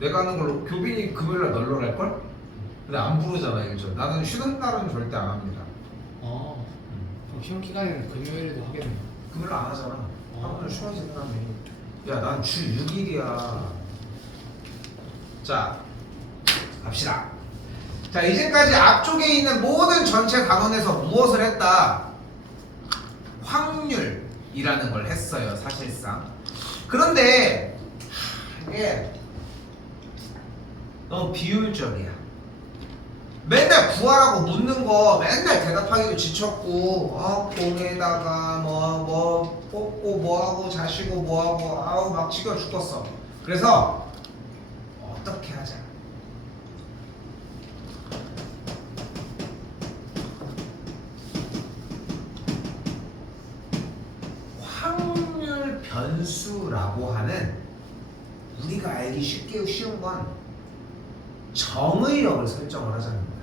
내가 하는 걸로 교빈이 금요일날 널널할걸? 근데 안 부르잖아 일절. 나는 쉬는 날은 절대 안 합니다. 그럼 시험 기간에는 금요일에도 하겠네요. 금요일 안 하잖아. 하루는 쉬어야지 사람이. 야, 난 주 6일이야. 자, 갑시다. 자, 이제까지 앞쪽에 있는 모든 전체 단원에서 무엇을 했다? 확률이라는 걸 했어요, 사실상. 그런데 이게 너무 비효율적이야. 맨날 구하라고 묻는 거 맨날 대답하기도 지쳤고, 공에다가 뭐 뽑고 뭐하고 자시고 뭐하고 아우 막 지겨 죽겠어. 그래서 어떻게 하자. 확률 변수라고 하는 우리가 알기 쉽게 쉬운 건 정의역을 설정을 하자는 거야.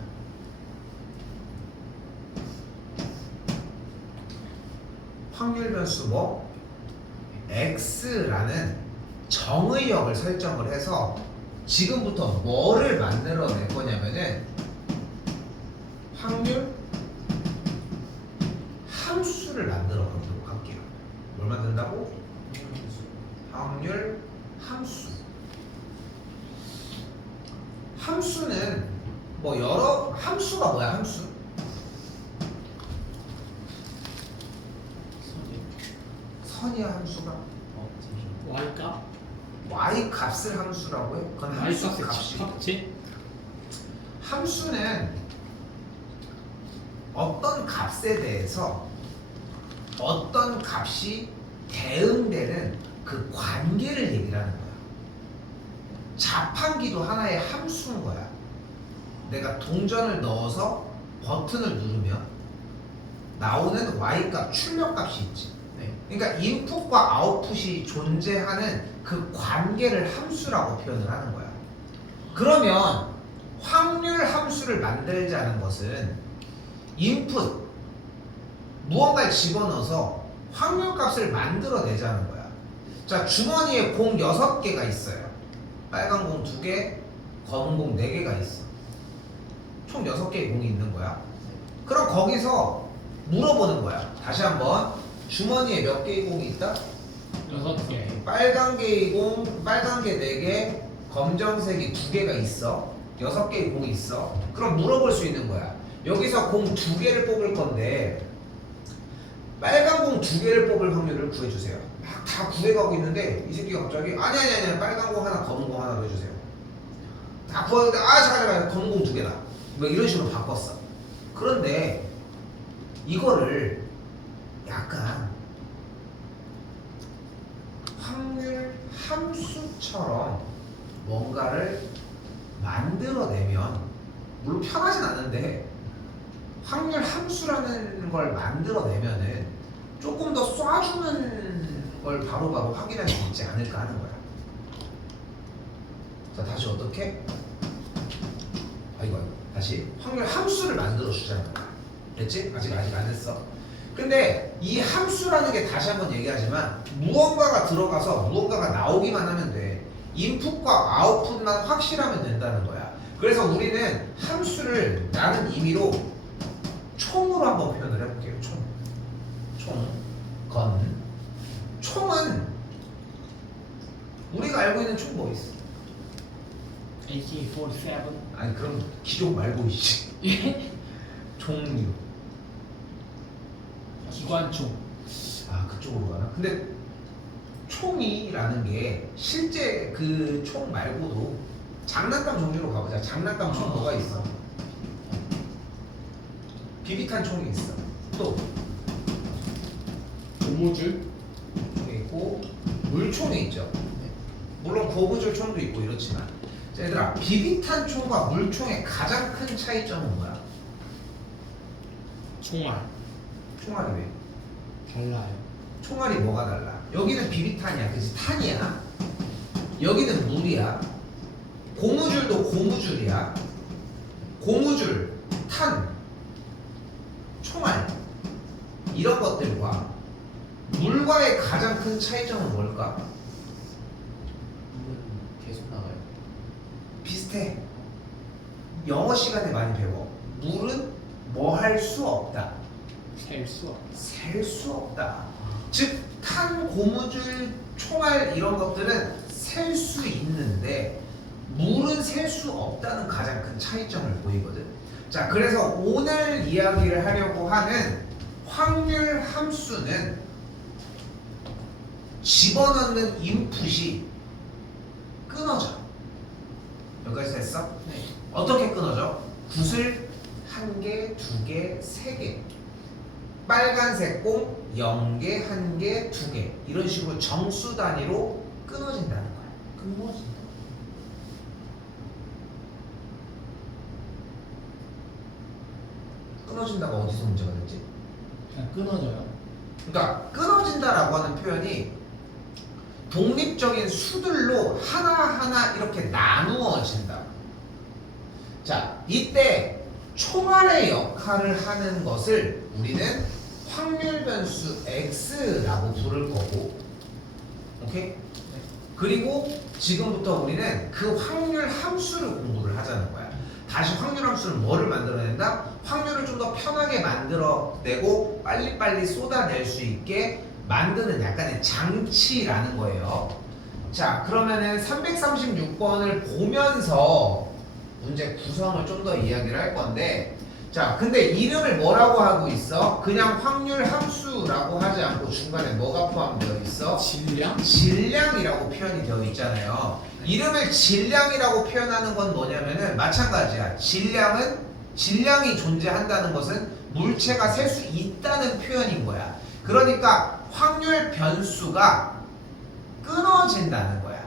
확률 변수 뭐? x라는 정의역을 설정을 해서 지금부터 뭐를 만들어낼 거냐면은 확률 함수를 만들어 보도록 할게요. 뭘 만든다고? 확률 함수. 함수는 뭐 여러 함수가 뭐야? 함수? 선이야 함수가? Y값? y 값을 함수라고 해? 그건 함수 Y값의 값이. 집합체? 함수는 어떤 값에 대해서 어떤 값이 대응되는 그 관계를 얘기를 하는 거야. 자판기도 하나의 함수인 거야. 내가 동전을 넣어서 버튼을 누르면 나오는 y값, 출력값이 있지. 그러니까 인풋과 아웃풋이 존재하는 그 관계를 함수라고 표현을 하는 거야. 그러면 확률 함수를 만들자는 것은 인풋, 무언가를 집어넣어서 확률값을 만들어내자는 거야. 자, 주머니에 공 6개가 있어요. 빨간 공 2개, 검은 공 4개가 있어. 총 6개의 공이 있는 거야. 그럼 거기서 물어보는 거야. 다시 한번. 주머니에 몇 개의 공이 있다? 6개. 빨간 개의 공, 빨간 게 4개, 검정색이 2개가 있어. 6개의 공이 있어. 그럼 물어볼 수 있는 거야. 여기서 공 2개를 뽑을 건데 빨간 공 2개를 뽑을 확률을 구해주세요. 막 다 구해가고 있는데 이 새끼가 갑자기 아니 빨간 공 하나, 검은 공 하나 더 해주세요. 다 구하는데 잠깐 검은 공 2개다. 뭐 이런 식으로 바꿨어. 그런데 이거를 약간 확률 함수처럼 뭔가를 만들어내면 물론 편하진 않은데 확률 함수라는 걸 만들어내면은 조금 더 쏴주는 걸 바로바로 확인할 수 있지 않을까 하는 거야. 자, 다시 어떻게? 아이고 다시 확률 함수를 만들어 주자는 거야. 됐지? 아직 안 했어. 근데 이 함수라는 게 다시 한번 얘기하지만 무언가가 들어가서 무언가가 나오기만 하면 돼. 인풋과 아웃풋만 확실하면 된다는 거야. 그래서 우리는 함수를 라는 의미로 총으로 한번 표현을 해볼게요. 총은 우리가 알고 있는 총 뭐 있어? AK-47? 아니 그럼 기종 말고 있지. 예? 종류. 기관총. 그쪽으로 가나? 근데 총이라는 게 실제 그 총 말고도 장난감 종류로 가보자. 장난감 총 뭐가 있어? 비비탄 총이 있어. 또 고무줄? 총이 있고 물총이 있죠. 물론 고무줄 총도 있고 이렇지만 자, 얘들아 비비탄 총과 물총의 가장 큰 차이점은 뭐야? 총알. 총알이 왜? 달라요. 총알이 뭐가 달라? 여기는 비비탄이야, 그치? 탄이야. 여기는 물이야. 고무줄도 고무줄이야. 고무줄, 탄, 총알 이런 것들과 물과의 가장 큰 차이점은 뭘까? 물은 계속 나가요. 비슷해. 영어 시간에 많이 배워. 물은 뭐 할 수 없다. 셀 수 없다. 셀 수 없다. 즉, 탄, 고무줄, 총알 이런 것들은 셀 수 있는데 물은 셀 수 없다는 가장 큰 차이점을 보이거든. 자, 그래서 오늘 이야기를 하려고 하는 확률 함수는 집어넣는 인풋이 끊어져. 여기까지 됐어? 네. 어떻게 끊어져? 붓을 1개, 2개, 3개, 빨간색 공 0개, 1개, 2개 이런 식으로 정수 단위로 끊어진다는 거야. 끊어진다. 끊어진다가 어디서 문제가 됐지? 그냥 끊어져요. 그러니까 끊어진다라고 하는 표현이 독립적인 수들로 하나하나 이렇게 나누어진다. 자, 이때 총알의 역할을 하는 것을 우리는 확률 변수 x라고 부를 거고, 오케이? 그리고 지금부터 우리는 그 확률 함수를 공부를 하자는 거야. 다시 확률 함수는 뭐를 만들어낸다? 확률을 좀 더 편하게 만들어내고 빨리빨리 쏟아낼 수 있게 만드는 약간의 장치라는 거예요. 자, 그러면은 336번을 보면서 문제 구성을 좀 더 이야기를 할 건데, 자, 근데 이름을 뭐라고 하고 있어? 그냥 확률 함수라고 하지 않고 중간에 뭐가 포함되어 있어? 질량? 질량이라고 표현이 되어 있잖아요. 이름을 질량이라고 표현하는 건 뭐냐면은 마찬가지야. 질량이 존재한다는 것은 물체가 셀 수 있다는 표현인 거야. 그러니까 확률 변수가 끊어진다는 거야.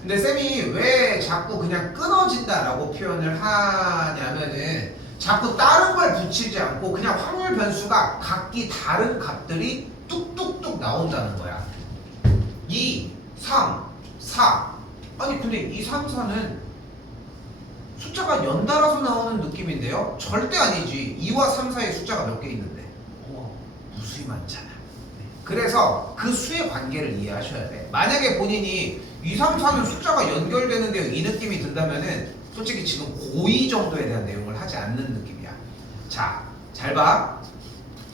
근데 쌤이 왜 자꾸 그냥 끊어진다라고 표현을 하냐면은 자꾸 다른 걸 붙이지 않고 그냥 확률 변수가 각기 다른 값들이 뚝뚝뚝 나온다는 거야. 2, 3, 4. 아니 근데 2, 3, 4는 숫자가 연달아서 나오는 느낌인데요? 절대 아니지. 2와 3, 4의 숫자가 몇 개 있는데 무수히 많잖아. 그래서 그 수의 관계를 이해하셔야 돼. 만약에 본인이 2, 3, 4는 숫자가 연결되는데요 이 느낌이 든다면은 솔직히 지금 고2 정도에 대한 내용을 하지 않는 느낌이야. 자, 잘 봐.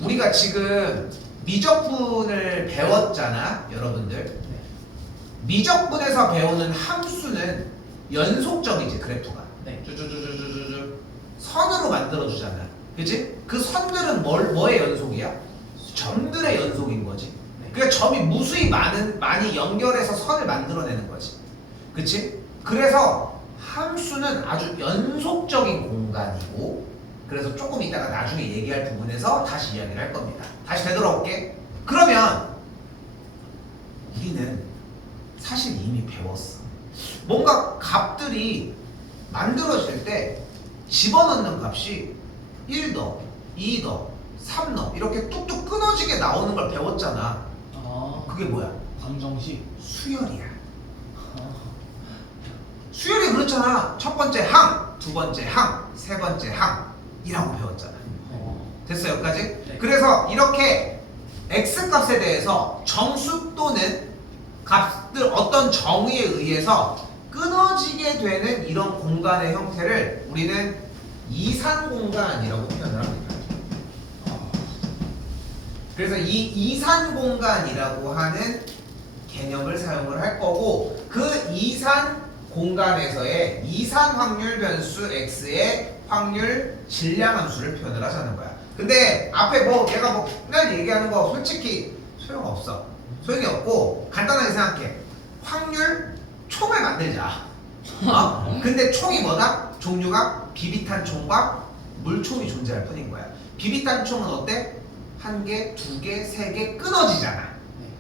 우리가 지금 미적분을 배웠잖아, 여러분들. 미적분에서 배우는 함수는 연속적이지, 그래프가. 네. 쭈쭈쭈쭈쭈쭈 선으로 만들어주잖아. 그치? 그 선들은 뭐의 연속이야? 점들의 연속인 거지. 그러니까 점이 무수히 많이 연결해서 선을 만들어내는 거지. 그치? 그래서 함수는 아주 연속적인 공간이고, 그래서 조금 이따가 나중에 얘기할 부분에서 다시 이야기를 할 겁니다. 다시 되돌아올게. 그러면 우리는 사실 이미 배웠어. 뭔가 값들이 만들어질 때 집어넣는 값이 1더, 2더, 3더 이렇게 뚝뚝 끊어지게 나오는 걸 배웠잖아. 그게 뭐야? 방정식. 수열이야. 수열이 그렇잖아. 첫 번째 항, 두 번째 항, 세 번째 항이라고 배웠잖아. 됐어, 여기까지? 네. 그래서 이렇게 x값에 대해서 정수 또는 값들 어떤 정의에 의해서 끊어지게 되는 이런 공간의 형태를 우리는 이산 공간이라고 표현을 합니다. 그래서 이 이산 공간이라고 하는 개념을 사용을 할 거고, 그 이산 공간에서의 이산 확률 변수 x의 확률 질량 함수를 표현을 하자는 거야. 근데 앞에 내가 맨날 얘기하는 거 솔직히 소용없어. 소용이 없고 간단하게 생각해. 확률 총을 만들자. 근데 총이 뭐다? 종류가 비비탄 총과 물총이 존재할 뿐인 거야. 비비탄 총은 어때? 1개, 2개, 3개 끊어지잖아.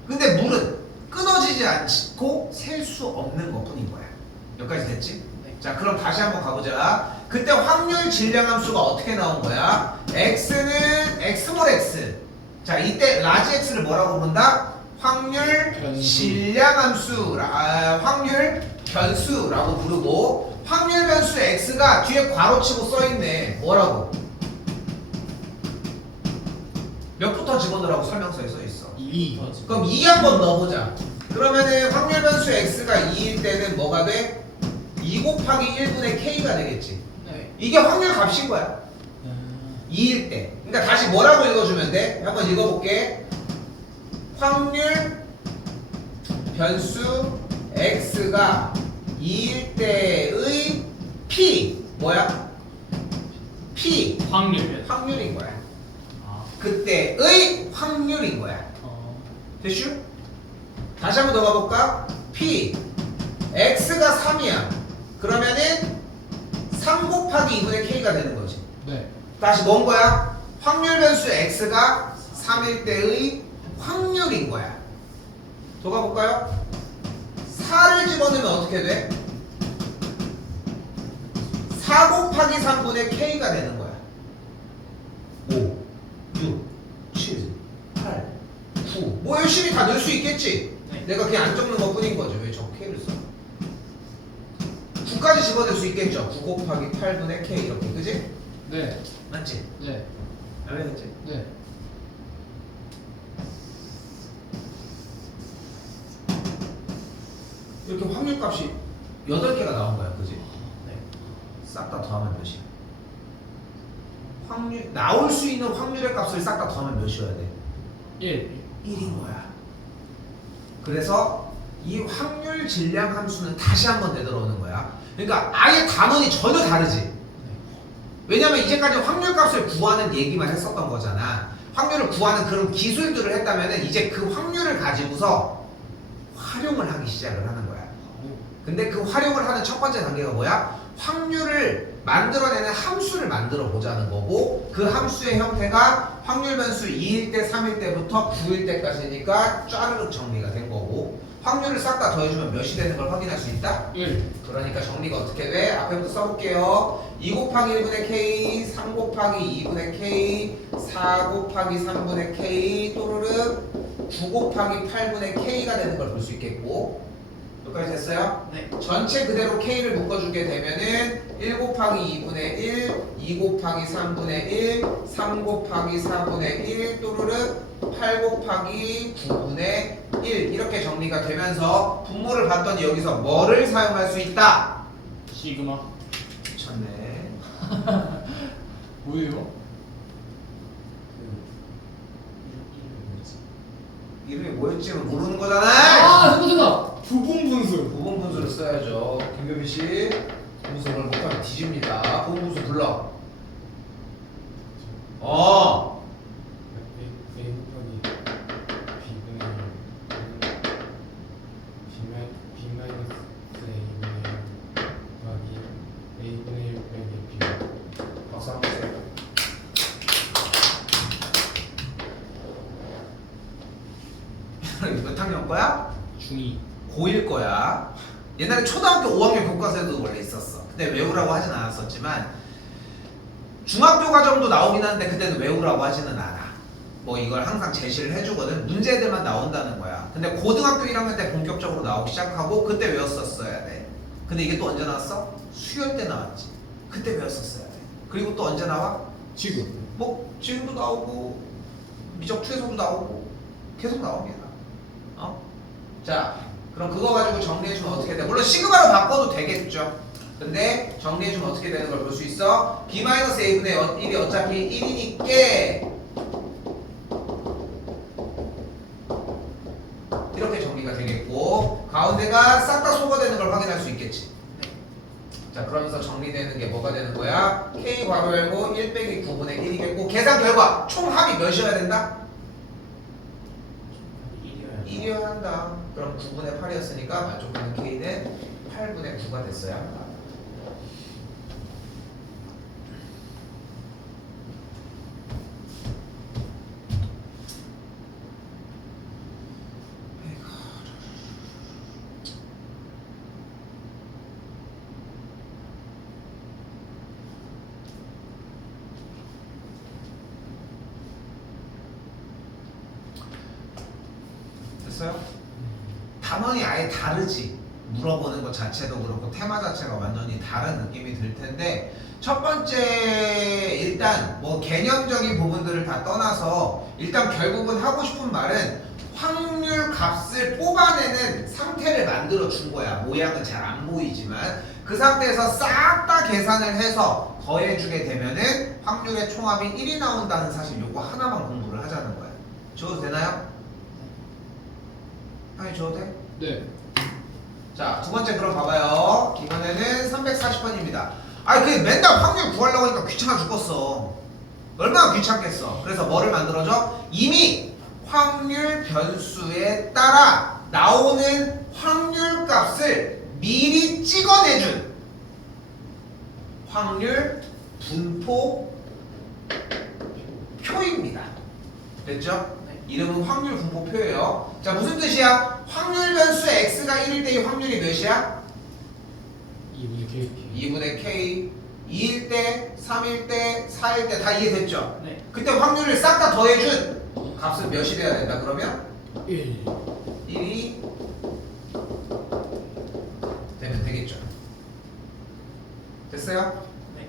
근데 물은 끊어지지 않고 셀 수 없는 것 뿐인 거야. 여기까지 됐지? 자, 그럼 다시 한번 가보자. 그때 확률 질량 함수가 어떻게 나온 거야? x는 x몰 x. 자, 이때 라지 x를 뭐라고 부른다? 확률 변수. 질량 함수, 확률 변수라고 부르고, 확률 변수 x가 뒤에 괄호치고 써있네. 뭐라고? 몇부터 집어넣으라고 설명서에 써있어. 2. 그럼 2 한번 넣어보자. 그러면은 확률 변수 x가 2일 때는 뭐가 돼? 2 곱하기 1분의 K가 되겠지. 네. 이게 확률 값인 거야. 2일 때. 그러니까 다시 뭐라고 읽어주면 돼? 한번 읽어볼게. 확률 변수 x가 2일 때의 p 뭐야? p 확률인 거야. 아. 그때의 확률인 거야. 됐슈? 다시 한번 더 가볼까? p x가 3이야. 그러면은 3 곱하기 2분의 k가 되는 거지. 네. 다시 뭔 거야? 확률 변수 x가 3일 때의 확률인 거야. 더 가볼까요? 4를 집어넣으면 어떻게 돼? 4 곱하기 3분의 k가 되는 거야. 5, 6, 7, 8, 9. 뭐 열심히 다 넣을 수 있겠지? 네. 내가 그냥 안 적는 것 뿐인 거죠. 왜 저 k를 써? 9까지 집어넣을 수 있겠죠? 9 곱하기 8분의 k 이렇게. 그지? 네. 맞지? 네. 알겠지? 네. 이렇게 확률값이 8개가 나온 거야. 그지? 싹 다 더하면 몇이야? 확률 나올 수 있는 확률의 값을 싹 다 더하면 몇이어야 돼? 1인 거야. 그래서 이 확률 질량 함수는 다시 한번 되돌아오는 거야. 그러니까 아예 단원이 전혀 다르지. 왜냐면 이제까지 확률값을 구하는 얘기만 했었던 거잖아. 확률을 구하는 그런 기술들을 했다면은 이제 그 확률을 가지고서 활용을 하기 시작을 하는 거야. 근데 그 활용을 하는 첫 번째 단계가 뭐야? 확률을 만들어내는 함수를 만들어 보자는 거고, 그 함수의 형태가 확률 변수 2일 때, 3일 때부터 9일 때까지니까 짜르륵 정리가 된 거고, 확률을 싹 다 더해주면 몇이 되는 걸 확인할 수 있다? 1. 그러니까 정리가 어떻게 돼? 앞에부터 써볼게요. 2 곱하기 1분의 k, 3 곱하기 2분의 k, 4 곱하기 3분의 k, 또르륵 9 곱하기 8분의 k가 되는 걸 볼 수 있겠고, 여기까지 됐어요? 네. 전체 그대로 k를 묶어주게 되면은 1 곱하기 2분의 1, 2 곱하기 3분의 1, 3 곱하기 4분의 1, 또르륵 8 곱하기 9분의 1 이렇게 정리가 되면서 분모를 봤더니 여기서 뭐를 사용할 수 있다? 시그마. 미쳤네. 뭐예요? 이름이 뭐였지? 모르는 거잖아. 아, 생각. 부분 분수. 부분 분수를 써야죠. 김교빈 씨 분수를 못하면 뒤집니다. 부분 분수 불러. 박수 한번 주세요. 몇 학년 거야? 중2. 고1 거야. 옛날에 초등학교 5학년 교과서에도 원래 있었어. 근데 외우라고 하진 않았었지만 중학교 과정도 나오긴 하는데 그때는 외우라고 하지는 않아. 뭐 이걸 항상 제시를 해주거든. 문제들만 나온다는 거야. 근데 고등학교 1학년 때 본격적으로 나오기 시작하고 그때 외웠었어야 돼. 근데 이게 또 언제 나왔어? 수요 때 나왔지. 그때 외웠었어야 돼. 그리고 또 언제 나와? 지금. 뭐 지금도 나오고 미적투에서도 나오고 계속 나옵니다. 자, 그럼 그거 가지고 정리해주면 어떻게 돼? 물론 시그마로 바꿔도 되겠죠. 근데 정리해주면 어떻게 되는 걸 볼 수 있어? b-a분의 1이 어차피 1이니까 이렇게 정리가 되겠고, 가운데가 싹 다 소거되는 걸 확인할 수 있겠지. 자, 그러면서 정리되는 게 뭐가 되는 거야? k 괄호 열고 1 빼기 9분의 1이겠고, 계산 결과 총 합이 몇이어야 된다? 1이어야 한다. 그럼 9분의 8이었으니까 만족하는 k는 8분의 9가 됐어야 한다. 됐어요? 단원이 아예 다르지. 물어보는 것 자체도 그렇고 테마 자체가 완전히 다른 느낌이 들 텐데, 첫 번째 일단 뭐 개념적인 부분들을 다 떠나서 일단 결국은 하고 싶은 말은 확률 값을 뽑아내는 상태를 만들어 준 거야. 모양은 잘 안 보이지만 그 상태에서 싹 다 계산을 해서 더해주게 되면은 확률의 총합이 1이 나온다는 사실 요거 하나만 공부를 하자는 거야. 지워도 되나요? 아니 지워도 돼? 네. 자, 두 번째 그럼 봐봐요. 이번에는 340번입니다. 아니 그 맨날 확률 구하려고 하니까 귀찮아 죽겠어. 얼마나 귀찮겠어. 그래서 뭐를 만들어줘? 이미 확률 변수에 따라 나오는 확률 값을 미리 찍어내준 확률 분포 표입니다. 됐죠? 이름은 확률 분포표예요. 자, 무슨 뜻이야? 확률 변수 x가 1일 때 이 확률이 몇이야? 2분의 KP. 2분의 k. 2일 때, 3일 때, 4일 때 다 이해됐죠? 네. 그때 확률을 싹 다 더해준 값은 몇이 돼야 된다 그러면? 1. 1이 되면 되겠죠. 됐어요? 네.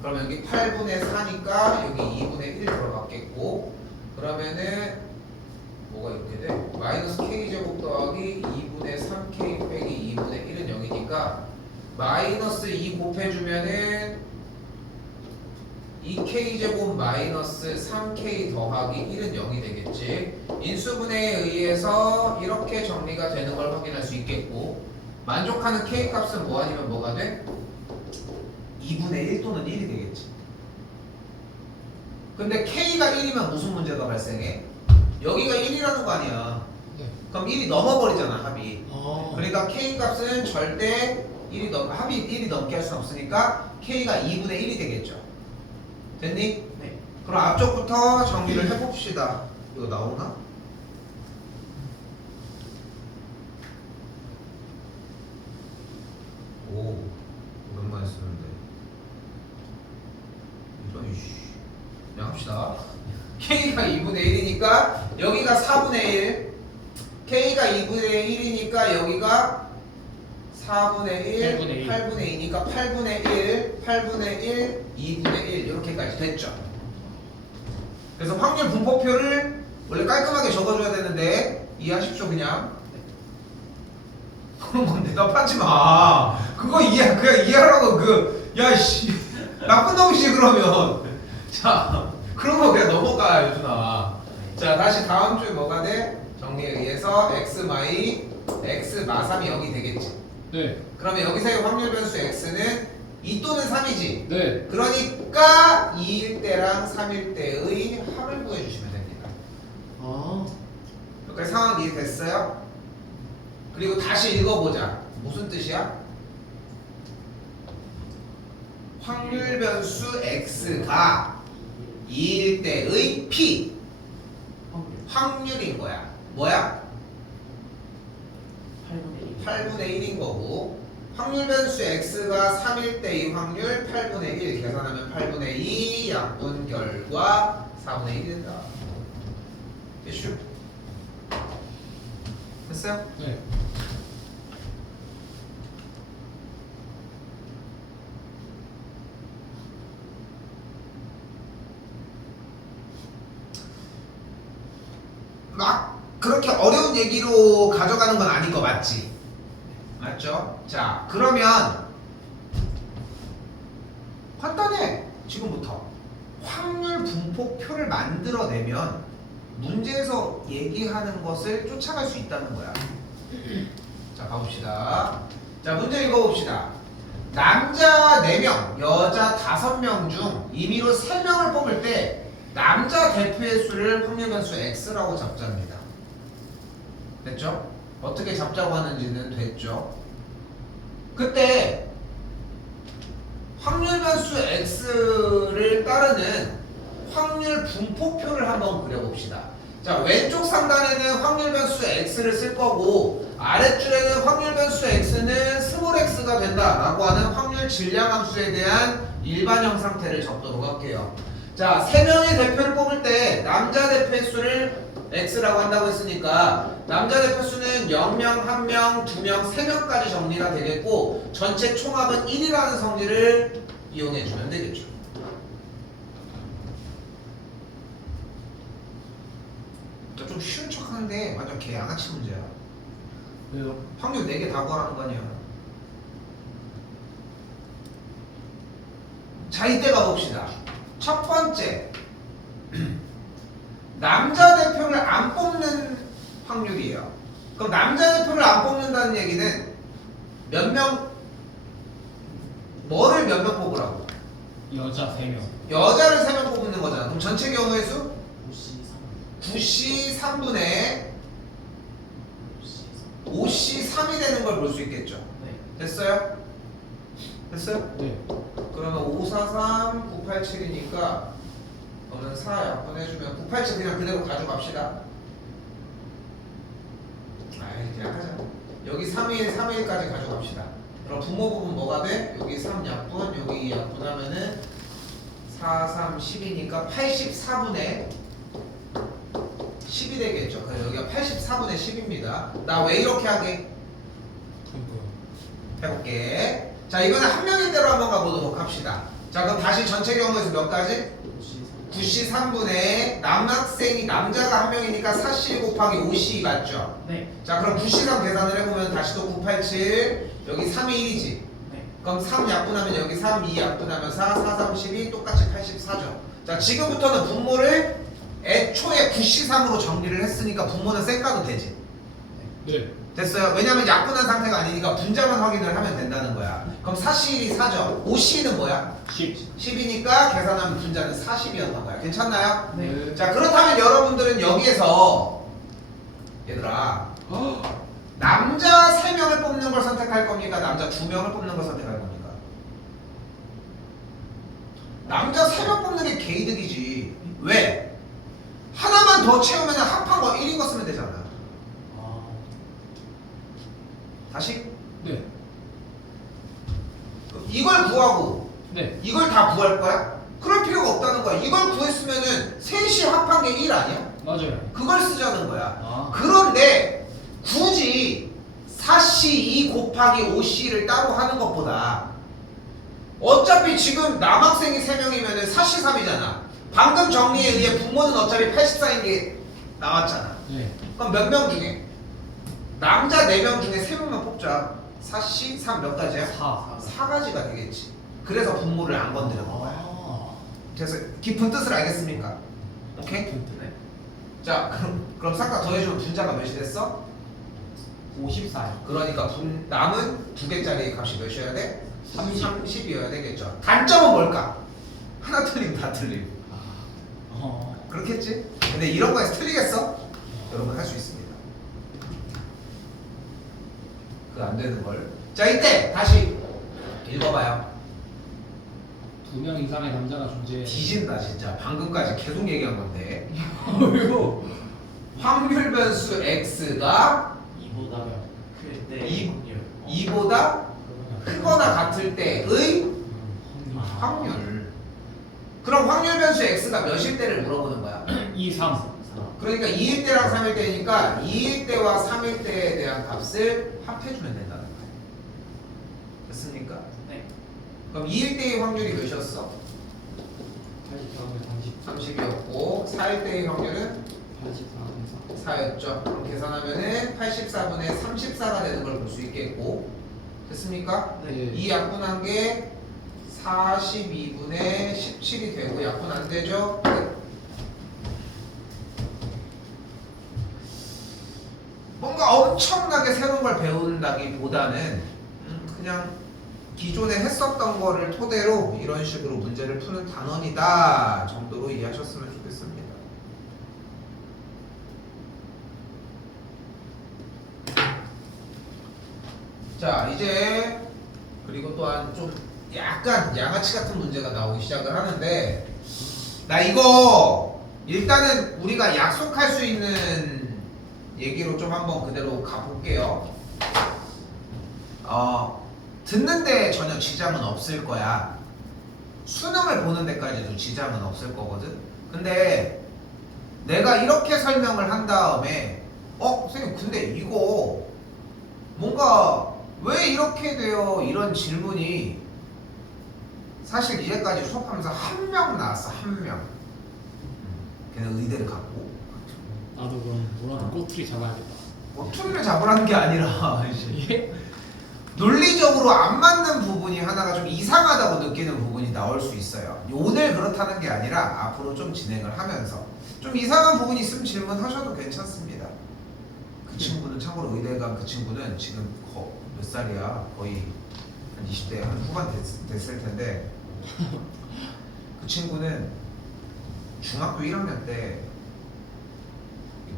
그럼 여기 8분의 4니까 여기 2분의 1 들어갔겠고, 그러면은 뭐가 이렇게 돼? 마이너스 k제곱 더하기 2분의 3k 빼기 2분의 1은 0이니까 마이너스 2 곱해주면은 2k제곱 마이너스 3k 더하기 1은 0이 되겠지. 인수분해에 의해서 이렇게 정리가 되는 걸 확인할 수 있겠고, 만족하는 k 값은 뭐 아니면 뭐가 돼? 2분의 1 또는 1이 되겠지. 근데 k가 1이면 무슨 문제가 발생해? 여기가 1이라는 거 아니야. 네. 그럼 1이 넘어버리잖아, 합이. 아. 그러니까 k 값은 절대 합이 1이 넘게 할 수는 없으니까 k가 2분의 1이 되겠죠. 됐니? 네. 그럼 앞쪽부터 정리를 해봅시다. 이거 나오나? 오, 오랜만에 쓰는데. 이런 이씨. 그냥 합시다. k가 2분의 1이니까 여기가 4분의 1. k가 2분의 1이니까 여기가 4분의 1, 8분의 1. 8분의 2니까 8분의 1, 8분의 1, 2분의 1 이렇게까지 됐죠. 그래서 확률 분포표를 원래 깔끔하게 적어줘야 되는데 이해하십시오 그냥. 그런 건 대답하지 마. 그거 그냥 이해하라고 야씨 나쁜 놈이지 그러면. 자 그런 거 그냥 넘어가 유준아. 자 다시 다음 주에 뭐가 돼? 정리에 의해서 x 마이 x 마3이 0이 되겠지. 네. 그러면 여기서의 확률 변수 x는 2 또는 3이지. 네. 그러니까 2일 때랑 3일 때의 합을 구해주시면 됩니다. 아. 여기까지 상황 이해됐어요? 그리고 다시 읽어보자. 무슨 뜻이야? 확률 변수 x가 2일 때의 p 확률인 거야. 뭐야? 8분의 1인 거고, 확률 변수 x가 3일 때의 확률 8분의 1 계산하면 8분의 2 약분 결과 4분의 1이 된다. 이슈 됐어요? 네. 막 그렇게 어려운 얘기로 가져가는 건 아닌 거 맞지? 맞죠? 자 그러면 간단해. 지금부터 확률 분포표를 만들어내면 문제에서 얘기하는 것을 쫓아갈 수 있다는 거야. 자 가봅시다. 자 문제 읽어봅시다. 남자 4명, 여자 5명 중 임의로 3명을 뽑을 때 남자 대표의 수를 확률 변수 x라고 잡자입니다. 됐죠? 어떻게 잡자고 하는지는 됐죠? 그때 확률 변수 x를 따르는 확률 분포표를 한번 그려봅시다. 자 왼쪽 상단에는 확률 변수 x를 쓸 거고 아랫줄에는 확률 변수 x는 스몰 x가 된다라고 하는 확률 질량 함수에 대한 일반형 상태를 적도록 할게요. 자 3명의 대표를 뽑을 때 남자 대표의 수를 x라고 한다고 했으니까 남자 대표 수는 0명, 1명, 2명, 3명까지 정리가 되겠고 전체 총합은 1이라는 성질을 이용해주면 되겠죠. 좀 쉬운 척 하는데 완전 개양아치 문제야. 왜요? 확률 4개 다 구하라는 거 아니야. 자, 이때 가봅시다. 첫 번째, 남자 대표를 안 뽑는 확률이에요. 그럼 남자 대표를 안 뽑는다는 얘기는 뭐를 몇 명 뽑으라고? 여자 3명. 여자를 3명 뽑는 거잖아. 그럼 전체 경우의 수? 93. 9C 3분의 5C 3이 되는 걸 볼 수 있겠죠. 네. 됐어요? 됐어요? 네. 그러면 543, 987이니까 너는 4 약분해주면 987 그냥 그대로 가져갑시다. 아이 그냥 하자. 여기 3일, 3일까지 가져갑시다. 그럼 부모 부분 뭐가 돼? 여기 3 약분, 여기 2 약분하면은 4, 3, 10이니까 84분의 10이 되겠죠. 그래서 여기가 84분의 10입니다. 나 왜 이렇게 하게? 해볼게. 자, 이번에 한 명인 대로 한번 가보도록 합시다. 자, 그럼 다시 전체 경우에서 몇 가지? 9C 3분의 남학생이 남자가 한 명이니까 4C 곱하기 5C 맞죠? 네. 자, 그럼 9C 3 계산을 해보면 다시 또 987 여기 3이 1이지. 네. 그럼 3 약분하면 여기 3, 2 약분하면 4, 4, 3, 12 똑같이 84죠. 자, 지금부터는 분모를 애초에 9C3으로 정리를 했으니까 분모는 쌩까도 되지. 네. 됐어요? 왜냐면 약분한 상태가 아니니까 분자만 확인을 하면 된다는 거야. 그럼 4C1이 4죠. 5C는 뭐야? 10. 10이니까 계산하면 분자는 40이었던 거야. 괜찮나요? 네. 자, 그렇다면 여러분들은 여기에서 얘들아 남자 3명을 뽑는 걸 선택할 겁니까? 남자 2명을 뽑는 걸 선택할 겁니까? 남자 3명 뽑는 게 개이득이지. 왜? 하나만 더 채우면 합한 거 1인 거 쓰면 되잖아. 아. 다시? 네. 이걸 구하고 네. 이걸 다 구할 거야? 그럴 필요가 없다는 거야. 이걸 구했으면은 셋이 합한 게 1 아니야? 맞아요. 그걸 쓰자는 거야. 아. 그런데 굳이 4C 2 곱하기 5C를 따로 하는 것보다 어차피 지금 남학생이 3명이면은 4C 3이잖아. 방금 정리에 의해 부모는 어차피 84인 게 나왔잖아. 네. 그럼 몇 명 중에? 남자 4명 중에 3명만 뽑자. 4C 3 몇 가지야? 4. 4가지가 되겠지. 그래서 분모를 안 건드는 거야. 아. 그래서 깊은 뜻을 알겠습니까? 오케이? 네. 자, 그럼 싹 다 더해주면 분자가 몇이 됐어? 54요. 그러니까 남은 2개짜리 값이 몇이어야 돼? 30. 30이어야 되겠죠. 단점은 뭘까? 하나 틀리면 다 틀림. 그렇겠지? 근데 이런 거에서 틀리겠어? 여러분 할 수 있습니다. 그 안 되는 걸. 자, 이때 다시 읽어봐요. 2명 이상의 남자가 존재해. 뒤진다 진짜. 방금까지 계속 얘기한 건데. 왜요? 확률 변수 x가 이보다 클때 이- 확률. 2보다 크거나 같을 때의 확률. 확률. 그럼 확률 변수 x가 몇일 때를 물어보는 거야. 2, 3. 그러니까 2일 때랑 3일 때니까 2일 때와 3일 때에 대한 값을 합해주면 된다는 거야. 됐습니까? 네. 그럼 2일 때의 확률이 몇이었어? 84분의 30. 30이었고 4일 때의 확률은 84분의 4였죠. 그럼 계산하면은 84분의 34가 되는 걸 볼 수 있겠고. 됐습니까? 네. 이 약분한 게 42분의 17이 되고 약분 안 되죠? 뭔가 엄청나게 새로운 걸 배운다기보다는 그냥 기존에 했었던 거를 토대로 이런 식으로 문제를 푸는 단원이다 정도로 이해하셨으면 좋겠습니다. 자, 이제 그리고 또한 좀 약간 양아치 같은 문제가 나오기 시작을 하는데, 나 이거 일단은 우리가 약속할 수 있는 얘기로 좀 한번 그대로 가볼게요. 듣는데 전혀 지장은 없을 거야. 수능을 보는 데까지도 지장은 없을 거거든. 근데 내가 이렇게 설명을 한 다음에 선생님 근데 이거 뭔가 왜 이렇게 돼요? 이런 질문이 사실 이제까지 수업하면서 한 명 나왔어. 한 명. 걔는 의대를 갖고 나도 그럼 뭐라도 꼬투리 잡아야겠다. 꼬투리를 잡으라는 게 아니라 예? 논리적으로 안 맞는 부분이 하나가 좀 이상하다고 느끼는 부분이 나올 수 있어요. 오늘 그렇다는 게 아니라 앞으로 좀 진행을 하면서 좀 이상한 부분이 있으면 질문하셔도 괜찮습니다. 그 친구는 참고로 의대가 그 친구는 지금 몇 살이야? 거의 한 20대 한 후반 됐을 텐데 그 친구는 중학교 1학년 때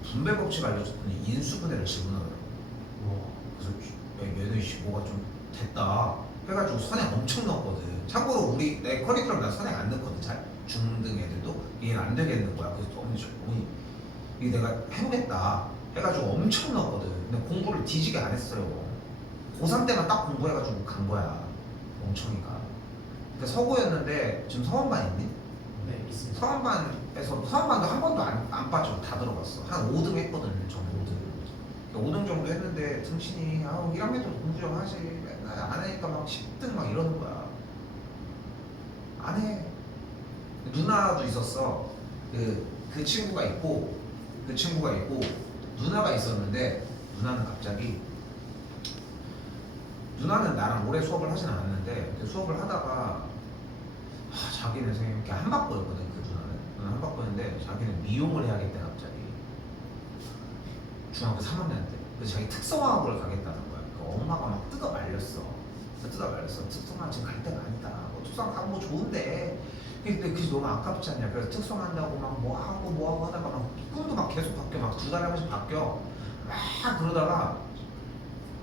분배 법칙 알려줬더니 인수분해를 질문하더라고. 그래서 얘는 뭐가 좀 됐다 해가지고 선행 엄청 넣었거든. 참고로 내 커리큘럼 난 선행 안 넣거든. 잘 중등 애들도 얘는 안 되겠는 거야. 그래서 어머니 이게 내가 해보겠다 해가지고 엄청 넣었거든. 근데 공부를 뒤지게 안 했어요. 고3 때만 딱 공부해가지고 간 거야. 멍청이가. 근데 서고였는데 지금 서원반 있니? 네, 있습니다. 서원반도 한 번도 안 빠지고 다 들어갔어. 한 5등 했거든. 전 5등. 5등 정도 했는데 등신이 1학년 때도 공부 좀 하지. 맨날 안 하니까 막 10등 막 이러는 거야. 안 해. 누나도 있었어. 그 친구가 있고 누나가 있었는데 누나는 갑자기 누나는 나랑 오래 수업을 하진 않았는데 수업을 하다가 자기는 선생님 이렇게 한바퀴였거든. 그 누나는 한바퀴였는데 자기는 미용을 해야겠대 갑자기. 중학교 3학년 때. 그래서 자기 특성화학을 가겠다는 거야. 그 엄마가 막 뜯어 말렸어. 특성화 지금 갈 때가 아니다. 특성화 가면 뭐 좋은데. 근데 그게 너무 아깝지 않냐. 그래서 특성한다고 막 뭐 하고 하다가 막 꿈도 막 계속 바뀌어. 막 2달에 한 번씩 바뀌어. 막 그러다가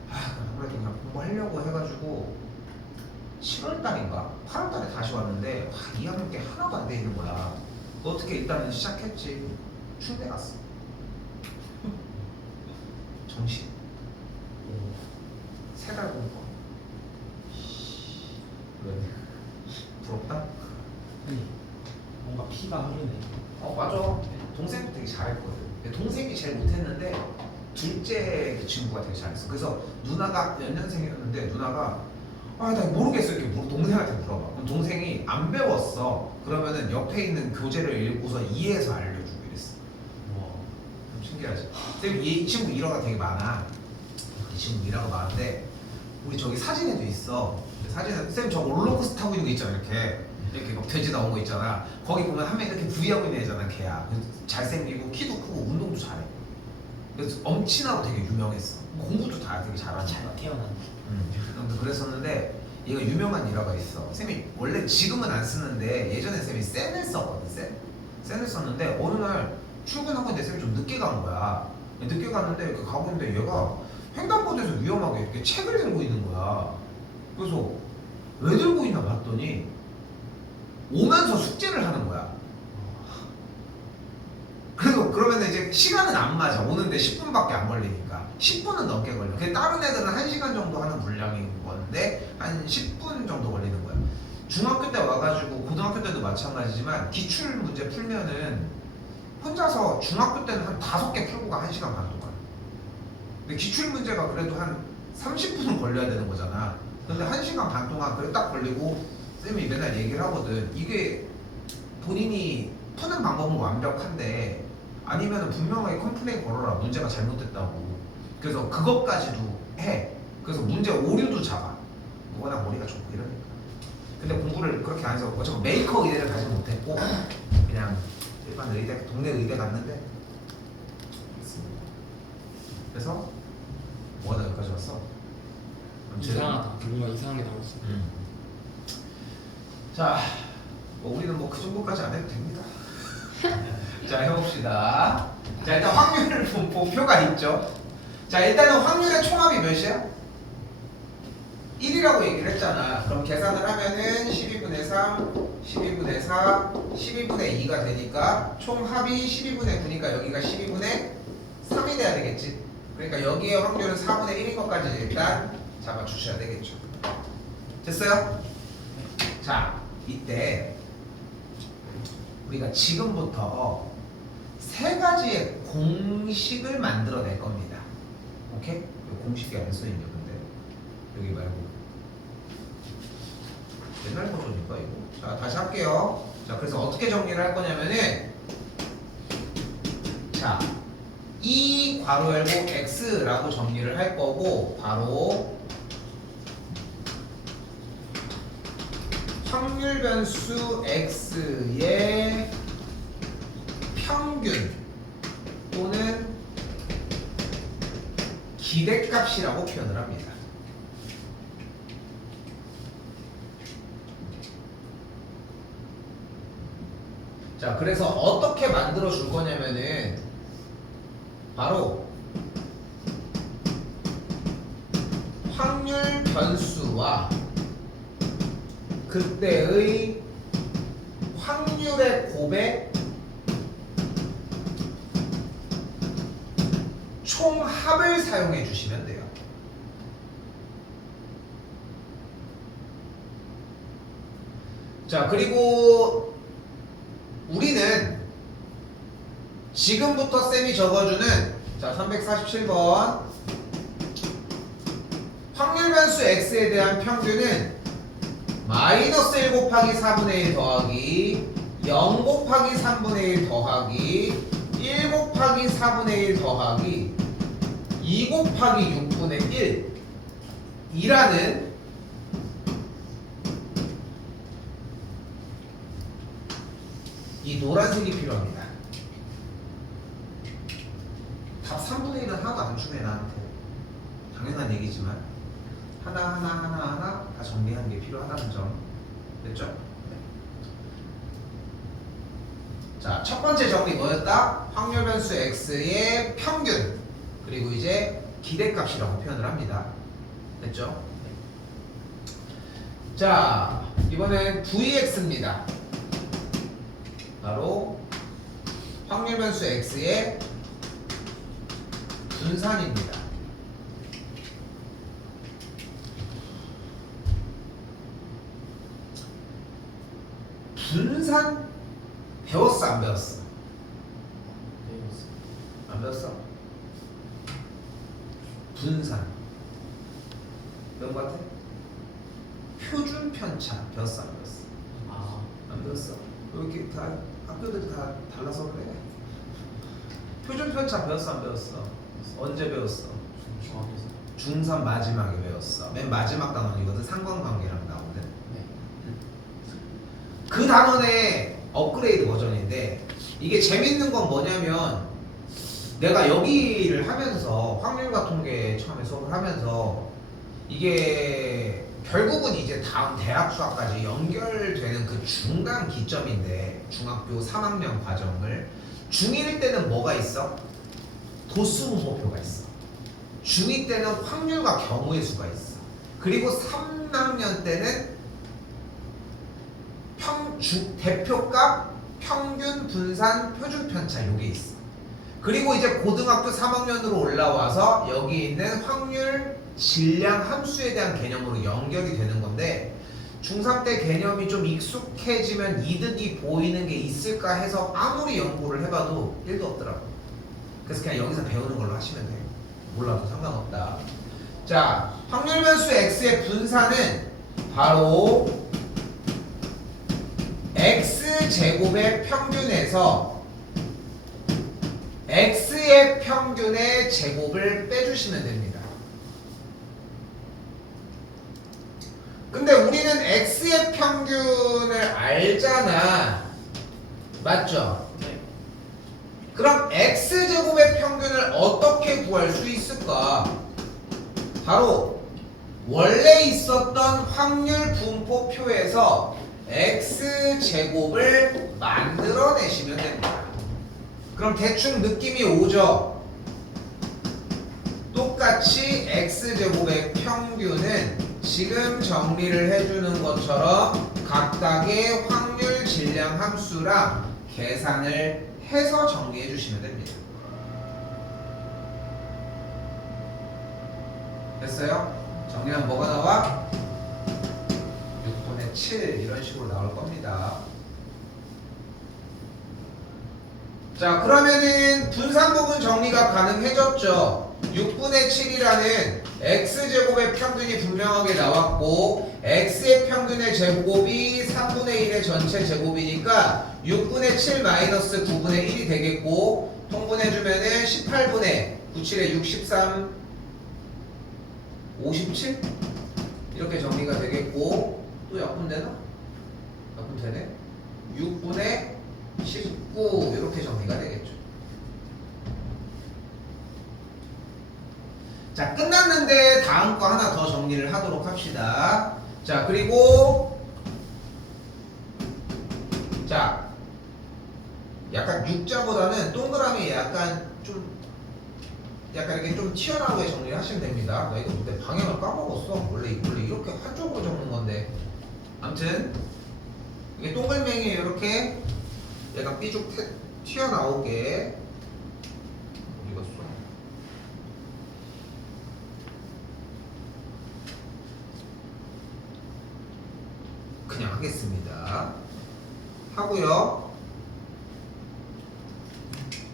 아무래도 그냥 공부하려고 해가지고 7월달인가 8월달에 다시 왔는데 2학년 게 하나도 안 돼 있는 거야. 어떻게 일단은 시작했지. 충대 갔어. 정신. 3달 공부. 왜? 부럽다? 뭔가 피가 흐르네. 맞아. 동생도 되게 잘했거든. 근데 동생이 제일 못했는데 둘째 그 친구가 되게 잘했어. 그래서 누나가 연년생이었는데 누나가 나 모르겠어 이렇게 동생한테 물어봐. 그럼 동생이 안 배웠어. 그러면은 옆에 있는 교재를 읽고서 이해해서 알려주고 이랬어. 좀 신기하지. 쌤, 이 친구 일화가 되게 많아. 이 친구 일화가 많은데 우리 저기 사진에도 있어. 사진에 쌤 저 롤러코스터 타고 있는 거 있잖아. 이렇게 막 돼지 나온 거 있잖아. 거기 보면 한 명 이렇게 부위하고 있는 애잖아. 걔야. 잘생기고 키도 크고 운동도 잘해. 그래서 엄친하고 되게 유명했어. 공부도 다 되게 잘하는 잘 거야. 태어난. 그랬었는데 얘가 유명한 일화가 있어. 쌤이 원래 지금은 안 쓰는데 예전에 쌤이 쌤을 썼거든. 쌤을 썼는데 어느 날 출근하고 있는데 쌤이 좀 늦게 간 거야. 늦게 갔는데 가고 있는데 얘가 횡단보도에서 위험하게 이렇게 책을 들고 있는 거야. 그래서 왜 들고 있나 봤더니 오면서 숙제를 하는 거야. 그러면 이제 시간은 안 맞아. 오는데 10분밖에 안 걸리니까 10분은 넘게 걸려. 다른 애들은 1시간 정도 하는 분량인 건데 한 10분 정도 걸리는 거야. 중학교 때 와가지고 고등학교 때도 마찬가지지만 기출 문제 풀면은 혼자서 중학교 때는 한 5개 풀고 가 1시간 반 동안. 근데 기출 문제가 그래도 한 30분은 걸려야 되는 거잖아. 근데 1시간 반 동안 그래 딱 걸리고 쌤이 맨날 얘기를 하거든. 이게 본인이 푸는 방법은 완벽한데 아니면 분명하게 컴플레인 걸어라. 문제가 잘못됐다고. 그래서 그것까지도 해. 그래서 문제 오류도 잡아. 워낙 머리가 좋고 이러니까. 근데 공부를 그렇게 안 해서 어차피 메이커 의대를 가지 못했고 그냥 일반 의대, 동네 의대 갔는데 그래서 뭐가 여기까지 왔어? 이상하다. 뭔가 이상하게 나왔어. 자, 우리는 뭐 그 정도까지 안 해도 됩니다. 자, 해봅시다. 자, 일단 확률 보표가 있죠. 자, 일단은 확률의 총합이 몇이야? 1이라고 얘기를 했잖아. 그럼 계산을 하면은 12분의 3, 12분의 4, 12분의 2가 되니까 총합이 12분의 9니까 여기가 12분의 3이 돼야 되겠지. 그러니까 여기에 확률은 4분의 1인 것까지 일단 잡아주셔야 되겠죠. 됐어요? 자, 이때 우리가 지금부터 3가지의 공식을 만들어낼 겁니다. 오케이? 공식이 안 써있네 근데 여기 말고 옛날 버전인가 이거? 자, 다시 할게요. 자, 그래서 어떻게 정리를 할 거냐면은 자, 이 괄호 열고 x라고 정리를 할 거고 바로 확률 변수 x의 평균 또는 기대값이라고 표현을 합니다. 자, 그래서 어떻게 만들어 줄 거냐면은 바로 확률 변수와 그때의 확률의 곱의 총합을 사용해 주시면 돼요. 자, 그리고 우리는 지금부터 쌤이 적어주는 자 347번 확률 변수 x에 대한 평균은 마이너스 1 곱하기 4분의 1 더하기 0 곱하기 3분의 1 더하기 1 곱하기 4분의 1 더하기 2 곱하기 6분의 1 이라는 이 노란색이 필요합니다. 답 3분의 1은 하나도 안 주네 나한테. 당연한 얘기지만 하나 다 정리하는 게 필요하다는 점 됐죠? 네. 자, 첫 번째 정리 뭐였다? 확률 변수 x의 평균 그리고 이제 기대값이라고 표현을 합니다. 됐죠? 네. 자, 이번엔 vx입니다. 바로 확률 변수 x의 분산입니다. 분산 배웠어 안 배웠어? 안 배웠어? 분산 배운 것 같아? 표준 편차 배웠어 안 배웠어? 안 배웠어? 왜 이렇게 다 학교들이 다 달라서 그래? 표준 편차 배웠어 안 배웠어? 언제 배웠어? 중3 마지막에 배웠어. 맨 마지막 단원이거든. 상관관계랑 나오는. 그 단원의 업그레이드 버전인데 이게 재밌는 건 뭐냐면 내가 여기를 하면서 확률과 통계 처음에 수업을 하면서 이게 결국은 이제 다음 대학 수학까지 연결되는 그 중간 기점인데 중학교 3학년 과정을 중1 때는 뭐가 있어? 도수분모표가 있어. 중2 때는 확률과 경우의 수가 있어. 그리고 3학년 때는 대표값, 평균, 분산, 표준 편차 요게 있어. 그리고 이제 고등학교 3학년으로 올라와서 여기 있는 확률, 질량, 함수에 대한 개념으로 연결이 되는 건데 중3 때 개념이 좀 익숙해지면 이득이 보이는 게 있을까 해서 아무리 연구를 해봐도 1도 없더라고. 그래서 그냥 여기서 배우는 걸로 하시면 돼요. 몰라도 상관없다. 자, 확률 변수 x의 분산은 바로 x제곱의 평균에서 x의 평균의 제곱을 빼주시면 됩니다. 근데 우리는 x의 평균을 알잖아. 맞죠? 네. 그럼 x제곱의 평균을 어떻게 구할 수 있을까? 바로 원래 있었던 확률 분포표에서 x제곱을 만들어내시면 됩니다. 그럼 대충 느낌이 오죠? 똑같이 x제곱의 평균은 지금 정리를 해주는 것처럼 각각의 확률 질량 함수랑 계산을 해서 정리해 주시면 됩니다. 됐어요? 정리하면 뭐가 나와? 6분의 7 이런 식으로 나올 겁니다. 자, 그러면은 분산 부분 정리가 가능해졌죠. 6분의 7이라는 x제곱의 평균이 분명하게 나왔고 x의 평균의 제곱이 3분의 1의 전체 제곱이니까 6분의 7 마이너스 9분의 1이 되겠고 통분해주면은 18분의 97에 63 57 이렇게 정리가 되겠고 또 약분되나? 되네. 6분의 19 이렇게 정리가 되겠죠. 자, 끝났는데 다음 거 하나 더 정리를 하도록 합시다. 자, 그리고 자, 약간 6자보다는 동그라미 약간 이렇게 좀 튀어나오게 정리를 하시면 됩니다. 나 이거 근데 방향을 까먹었어. 원래 이렇게 한쪽으로 적는 건데. 아무튼 이게 동글맹이 이렇게 약간 삐죽 튀어나오게 읽었어. 그냥 하겠습니다. 하고요.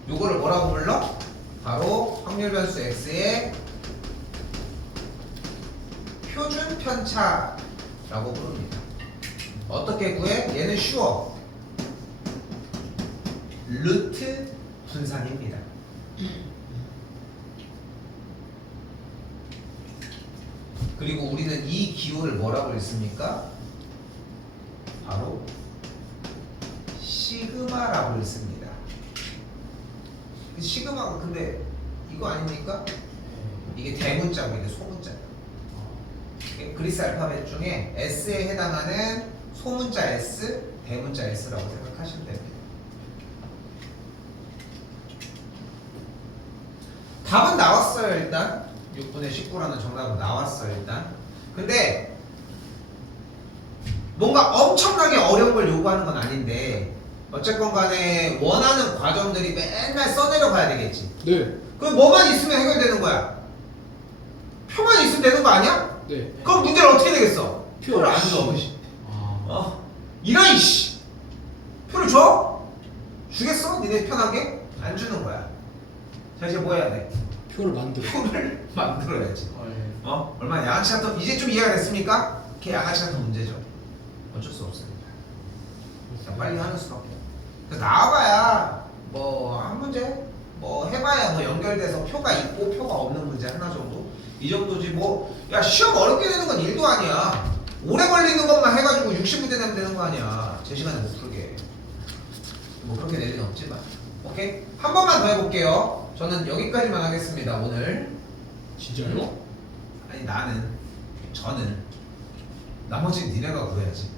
요거를 뭐라고 불러? 바로 확률 변수 x의 표준 편차라고 부릅니다. 어떻게 구해? 얘는 쉬워. 루트 분산입니다. 그리고 우리는 이 기호를 뭐라고 읽습니까? 바로 시그마라고 읽습니다. 시그마가 근데 이거 아닙니까? 이게 대문자고 이게 소문자예요. 그리스 알파벳 중에 S에 해당하는 소문자 S, 대문자 S라고 생각하시면 됩니다. 답은 나왔어요 일단. 6분의 19라는 정답은 나왔어요 일단. 근데 뭔가 엄청나게 어려운 걸 요구하는 건 아닌데 어쨌건 간에 원하는 과정들이 맨날 써내려 가야 되겠지. 네. 그럼 뭐만 있으면 해결되는 거야? 표만 있으면 되는 거 아니야? 네. 그럼 문제는 어떻게 되겠어? 표 표를 안 없이. 줘. 아. 이런 씨 표를 줘? 주겠어? 니네 편하게? 안 주는 거야. 자 이제 뭐 해야 돼? 표를 만들어. 표를 만들어야지. 얼마나 양아치 같은 이제 좀 이해가 됐습니까? 걔 양아치 같은 문제죠. 어쩔 수 없습니다. 자, 빨리 하는 수밖에. 그래서 나와봐야 뭐 한 문제 뭐 해봐야 뭐 연결돼서 표가 있고 표가 없는 문제 하나 정도 이 정도지 뭐. 야 시험 어렵게 되는 건 일도 아니야. 오래 걸리는 것만 해가지고 60문제 내면 되는 거 아니야. 제 시간에 못 풀게. 뭐 그렇게 낼 일은 없지만. 오케이? 한 번만 더 해볼게요. 저는 여기까지만 하겠습니다 오늘. 진짜요? 아니 저는 나머지는 니네가 구해야지.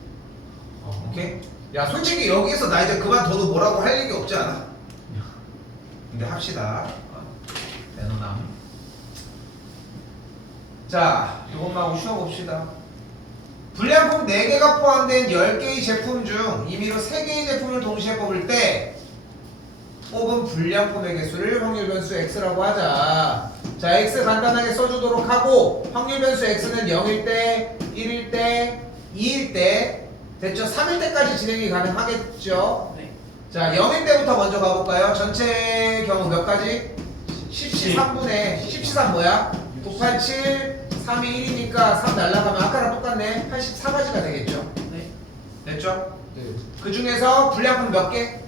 오케이? 야 솔직히 여기에서 나 이제 그만둬도 뭐라고 할 얘기 없지 않아? 근데 합시다. 내놓남. 자 이것만 하고 쉬어봅시다. 불량품 4개가 포함된 10개의 제품 중 임의로 3개의 제품을 동시에 뽑을 때 뽑은 불량품의 개수를 확률 변수 x라고 하자. 자 x 간단하게 써주도록 하고 확률 변수 x는 0일 때, 1일 때, 2일 때 됐죠? 3일 때까지 진행이 가능하겠죠? 네. 자 0일 때부터 먼저 가볼까요? 전체 경우 몇 가지? 13분의 13 뭐야? 987 3이 1이니까 3 날라가면 아까랑 똑같네. 84가지가 되겠죠? 네. 됐죠? 네. 그 중에서 불량품 몇 개?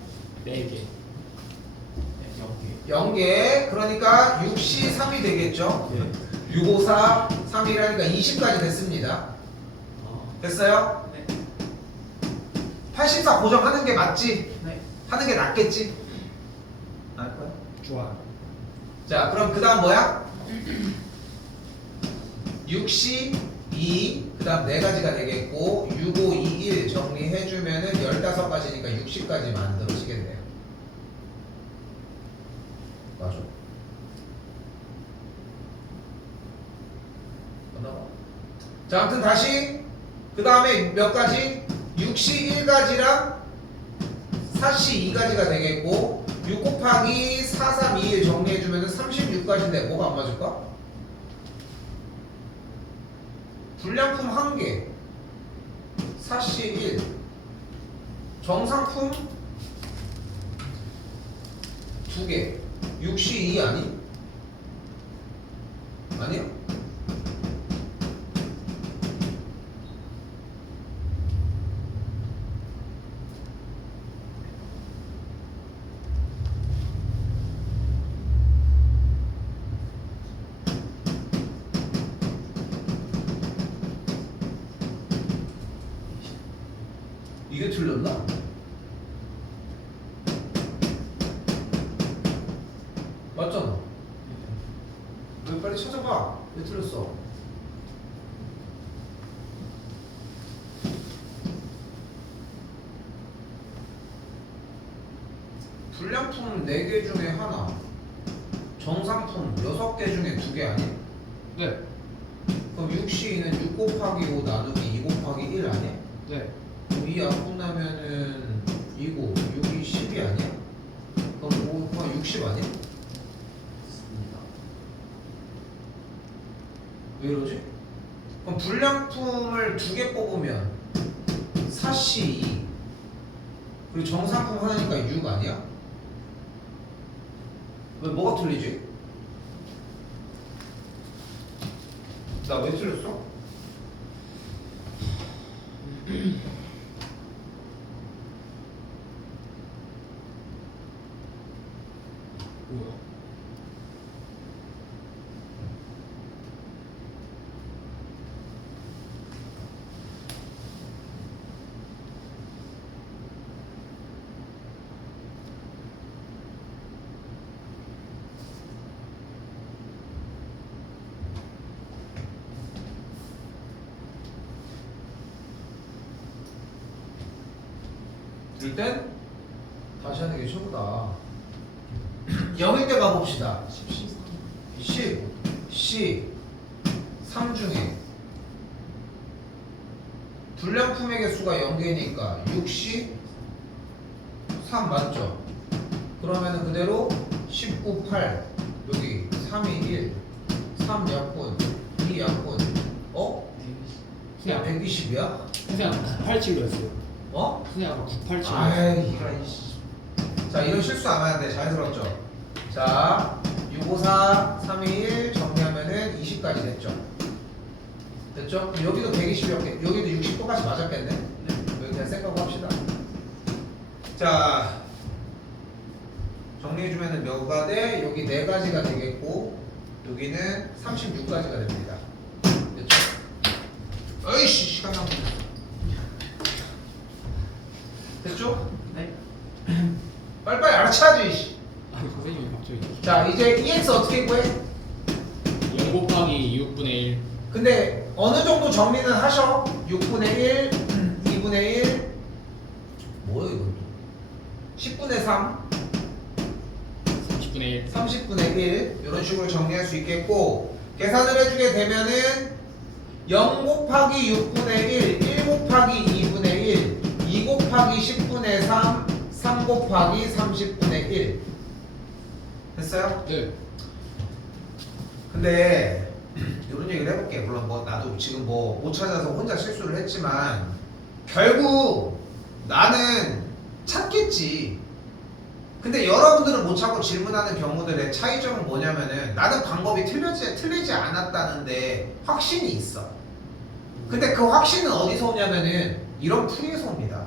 4개. 0개. 그러니까 6시 3이 되겠죠? 네. 654 3이라니까 20까지 됐습니다. 됐어요? 네. 84 고정하는 게 맞지? 네. 하는 게 낫겠지? 나을 거야? 좋아요. 자 그럼 그 다음 뭐야? 6시 2, 그 다음 4가지가 되겠고 6, 5, 2, 1 정리해주면은 15가지니까 60까지 만들어지겠네요. 맞아. 자 아무튼 다시 그 다음에 몇 가지? 6시 1가지랑 4시 2가지가 되겠고 6 곱하기 4, 3, 2, 1 정리해주면은 36가지인데 뭐가 안 맞을까? 불량품 1개 4시 1 정상품 2개 6시 2 아니? 아니야? 이게 틀렸나? 맞잖아. 왜 빨리 찾아봐. 왜 틀렸어? 불량품 4개 중에 하나, 정상품 6개 중에 2개 아니야? 네. 그럼 6C는 6 곱하기 5 나누기 2 곱하기 1 아니야? 네. 그럼 2 약분하면은 2고 6이 10이 아니야? 그럼 5 곱하기 60 아니야? 맞습니다. 왜 이러지? 그럼 불량품을 2개 뽑으면 4C 2 그리고 정상품 하나니까 6 아니야? 왜 뭐가 틀리지? 나 왜 틀렸어? 뭐야? 이럴 땐 다시 하는 게 최고다. 0일 때 가봅시다. 10, C, 3 중에 불량품의 개수가 0개니까 6C, 3 맞죠? 그러면은 그대로 19, 8 여기 3이 1, 3 약분, 2 약분 어? 그냥 120이야? 선생님 987로 했어요. 어? 선생님 아까 987. 아이 이런 이씨. 자 이런 실수 안 하는데 잘 들었죠? 자 654, 321 정리하면은 20까지 됐죠? 됐죠? 그럼 여기도 120이었겠 여기도 60 똑같이 맞았겠네? 여기 그냥 생각하고 합시다. 자 정리해주면은 몇가 돼? 여기 4가지가 되겠고 여기는 36가지가 됩니다. 됐죠? 어이씨 시간 낭비. 됐죠? 네. 빨리빨리 알아차야지. 아 선생님이 갑자기. 자 이제 EX 어떻게 구해? 0 곱하기 6분의 1. 근데 어느 정도 정리는 하셔. 6분의 1, 2분의 1 뭐야 이건 또 10분의 3, 30분의 1. 30분의 1 이런 식으로 정리할 수 있겠고 계산을 해주게 되면은 0 곱하기 6분의 1, 1 곱하기 2분의 1, 2 곱하기 10분의 3, 3 곱하기 30분의 1 됐어요? 네. 근데 이런 얘기를 해볼게. 물론 뭐 나도 지금 뭐 못 찾아서 혼자 실수를 했지만 결국 나는 찾겠지. 근데 여러분들은 못 찾고 질문하는 경우들의 차이점은 뭐냐면은 나는 방법이 틀리지 않았다는데 확신이 있어. 근데 그 확신은 어디서 오냐면은 이런 풀이에서 옵니다.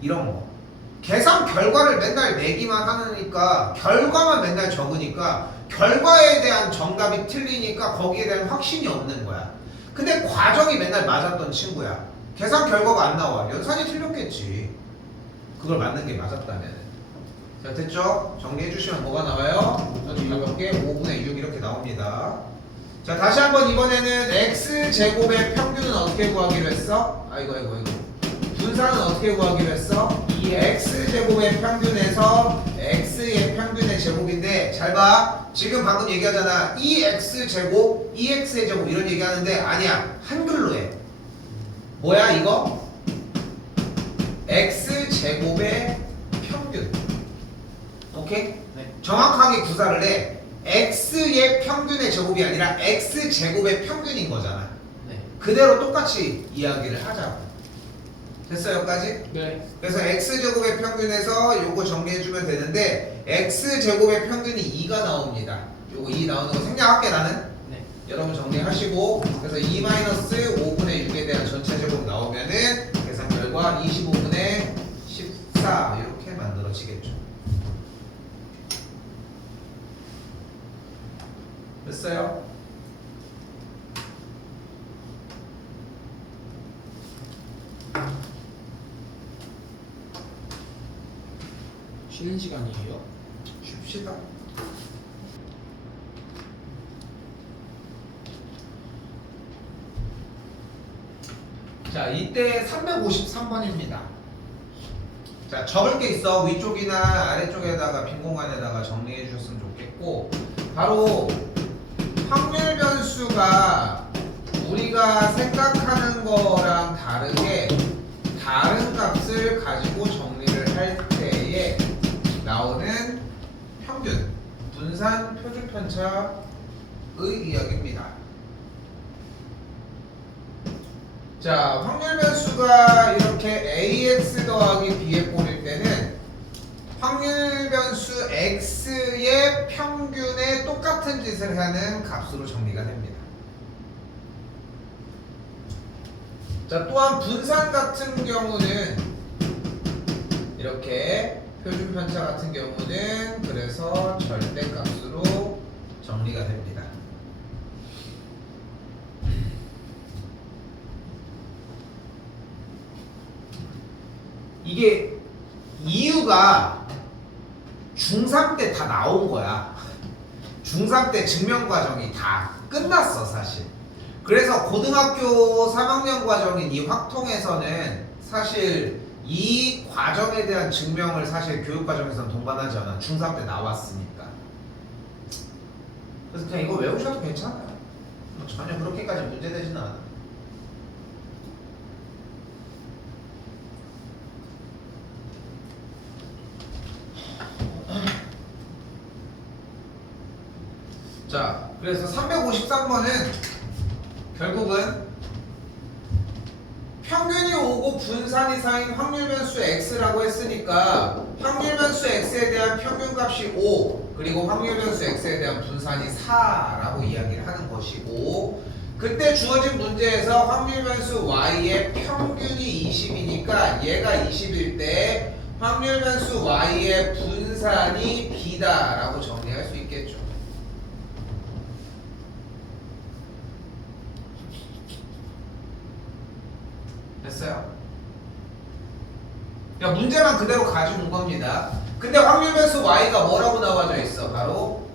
이런 거. 계산 결과를 맨날 내기만 하니까 결과만 맨날 적으니까 결과에 대한 정답이 틀리니까 거기에 대한 확신이 없는 거야. 근데 과정이 맨날 맞았던 친구야. 계산 결과가 안 나와. 연산이 틀렸겠지. 그걸 맞는 게 맞았다면. 자 됐죠? 정리해 주시면 뭐가 나와요? 가볍게 5분의 6 이렇게 나옵니다. 자 다시 한번 이번에는 x제곱의 평균은 어떻게 구하기로 했어? 아이고 분산은 어떻게 구하기로 했어? 이 x제곱의 평균에서 x의 평균의 제곱인데 잘 봐. 지금 방금 얘기하잖아. 2x제곱, 2x의 제곱 이런 얘기하는데 아니야. 한글로 해. 뭐야 이거? x제곱의 평균. 오케이? 네. 정확하게 구사를 해. x의 평균의 제곱이 아니라 x제곱의 평균인 거잖아. 네. 그대로 똑같이 이야기를 하자고. 됐어요 여기까지? 네. 그래서 x제곱의 평균에서 요거 정리해주면 되는데 x제곱의 평균이 2가 나옵니다. 요거 2 나오는 거 생략할게 나는. 네. 여러분 정리하시고 그래서 2-5분의 6에 대한 전체 제곱 나오면은 계산 결과 25분의 14 이렇게 만들어지겠죠. 됐어요? 쉬는 시간이에요? 쉽시다. 자, 이때 353번입니다. 자, 적을 게 있어. 위쪽이나 아래쪽에다가 빈 공간에다가 정리해 주셨으면 좋겠고, 바로 확률 변수가 우리가 생각하는 거랑 다르게 다른 값을 가지고 정리를 할 때에 나오는 평균, 분산, 표준 편차의 이야기입니다. 자, 확률 변수가 이렇게 ax 더하기 b의 꼴일 때는 확률 변수 x의 평균에 똑같은 짓을 하는 값으로 정리가 됩니다. 자, 또한 분산 같은 경우는 이렇게 표준 편차 같은 경우는 그래서 절대값으로 정리가 됩니다. 이게 이유가 중3 때 다 나온 거야. 중3 때 증명 과정이 다 끝났어, 사실. 그래서 고등학교 3학년 과정인 이 확통에서는 사실 이 과정에 대한 증명을 사실 교육 과정에서는 동반하지 않아. 중3 때 나왔으니까. 그래서 그냥 이거 외우셔도 괜찮아요. 전혀 그렇게까지 문제되지는 않아. 자, 그래서 353번은 결국은 평균이 오고 분산이 쌓인 확률 변수 x라고 했으니까 확률 변수 x에 대한 평균값이 5 그리고 확률 변수 x에 대한 분산이 4라고 이야기를 하는 것이고, 그때 주어진 문제에서 확률 변수 y의 평균이 20이니까 얘가 20일 때 확률 변수 y의 분산이 b다라고 정리할 수 있겠죠. 됐어요? 야, 문제만 그대로 가지고 온 겁니다. 근데 확률 변수 y가 뭐라고 나와져 있어? 바로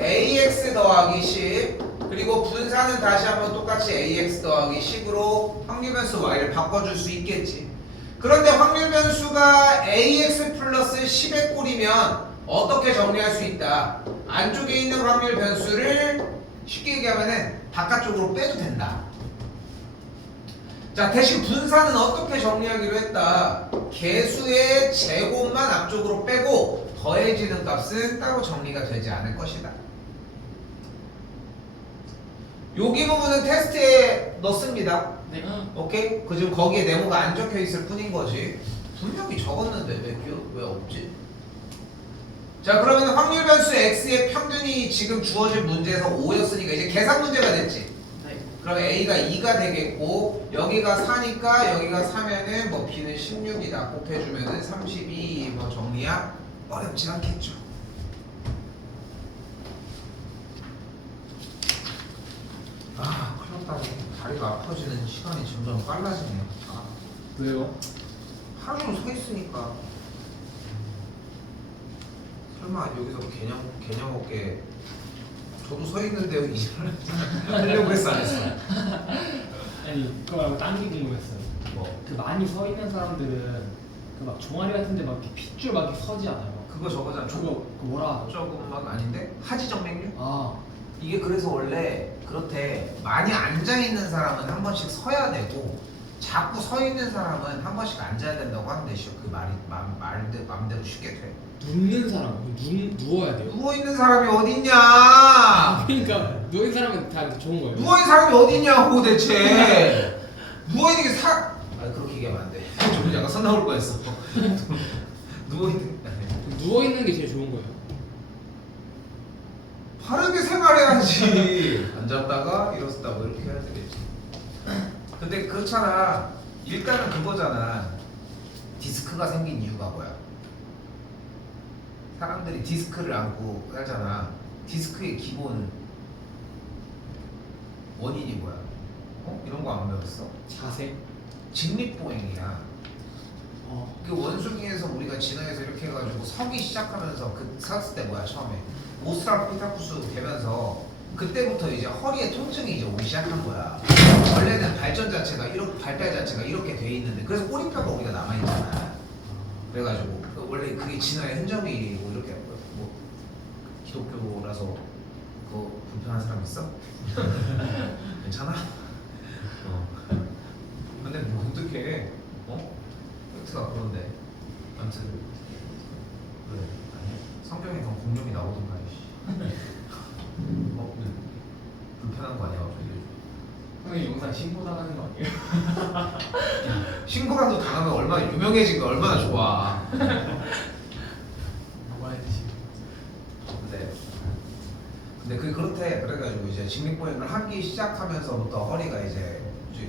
ax 더하기 10 그리고 분산은 다시 한번 똑같이 ax 더하기 10으로 확률 변수 y를 바꿔줄 수 있겠지. 그런데 확률 변수가 ax 플러스 10의 꼴이면 어떻게 정리할 수 있다? 안쪽에 있는 확률 변수를 쉽게 얘기하면은 바깥쪽으로 빼도 된다. 자, 대신 분산은 어떻게 정리하기로 했다? 개수의 제곱만 앞쪽으로 빼고 더해지는 값은 따로 정리가 되지 않을 것이다. 여기 부분은 테스트에 넣습니다. 네. 오케이? 그 지금 거기에 네모가 안 적혀 있을 뿐인 거지. 분명히 적었는데 왜 없지? 자, 그러면 확률 변수 x의 평균이 지금 주어진 문제에서 5였으니까 이제 계산 문제가 됐지. 그럼 a가 2가 되겠고 여기가 4니까 여기가 4면은 뭐 b는 16이다 곱해주면은 32 뭐 정리야 어렵지 않겠죠. 아, 큰일 났다. 다리가 아파지는 시간이 점점 빨라지네요. 아, 왜요? 하루 종일 서 있으니까. 설마 여기서 개념 없게 저도 서 있는데요 이제는 하려고 했어 안 했어? 아니 그거 말고 딴 게 궁금했어요. 뭐 그 많이 서 있는 사람들은 그 막 종아리 같은데 막 이렇게 핏줄 막 이렇게 서지 않아요? 그거 저거잖아. 그거 그 뭐라 하죠? 조금만 아닌데 하지정맥류? 아 이게 그래서 원래 그렇대. 많이 앉아 있는 사람은 한 번씩 서야 되고 자꾸 서 있는 사람은 한 번씩 앉아야 된다고 하는데 그 말이 마음대로 쉽게 돼. 눕는 사람 누워야 돼요? 누워 있는 사람이 어딨냐? 그러니까 누워 있는 사람은 다 좋은 거예요. 누워 있는 사람이 어딨냐고 대체. 누워 있는 게 그렇게 얘기하면 안 돼. 좀 약간 선 나올 뻔했어. 누워 있는 게 제일 좋은 거예요. 바르게 생활해야지. 앉았다가 일어섰다 뭐 이렇게 해야 되겠지. 근데 그렇잖아. 일단은 그거잖아. 디스크가 생긴 이유가 뭐야? 사람들이 디스크를 안고 살잖아. 디스크의 기본 원인이 뭐야? 이런 거 안 배웠어? 자세. 직립보행이야. 그 원숭이에서 우리가 진화해서 이렇게 해가지고 서기 시작하면서 그 섰을 때 뭐야 처음에 오스트랄로피테쿠스 되면서 그때부터 이제 허리에 통증이 이제 오기 시작한 거야. 원래는 발전 자체가 이렇게 발달 자체가 이렇게 돼 있는데 그래서 꼬리뼈가 우리가 남아 있잖아. 그래가지고 원래 그게 진화의 흔적이고 이렇게 뭐 기독교라서 그거 불편한 사람 있어? 괜찮아? 근데 뭐 어떡해? 팩트가 그런데 아무튼 그래 아니야 성경에 그런 공룡이 나오던가 이씨. 불편한 거 아니야 갑자기? 형이 영상 신고 나가는 거 아니에요? 신고라도 당하면 얼마나 유명해진 거 얼마나 좋아. 먹어야지. 근데 그게 그렇대. 그래가지고 이제 직립보행을 하기 시작하면서부터 허리가 이제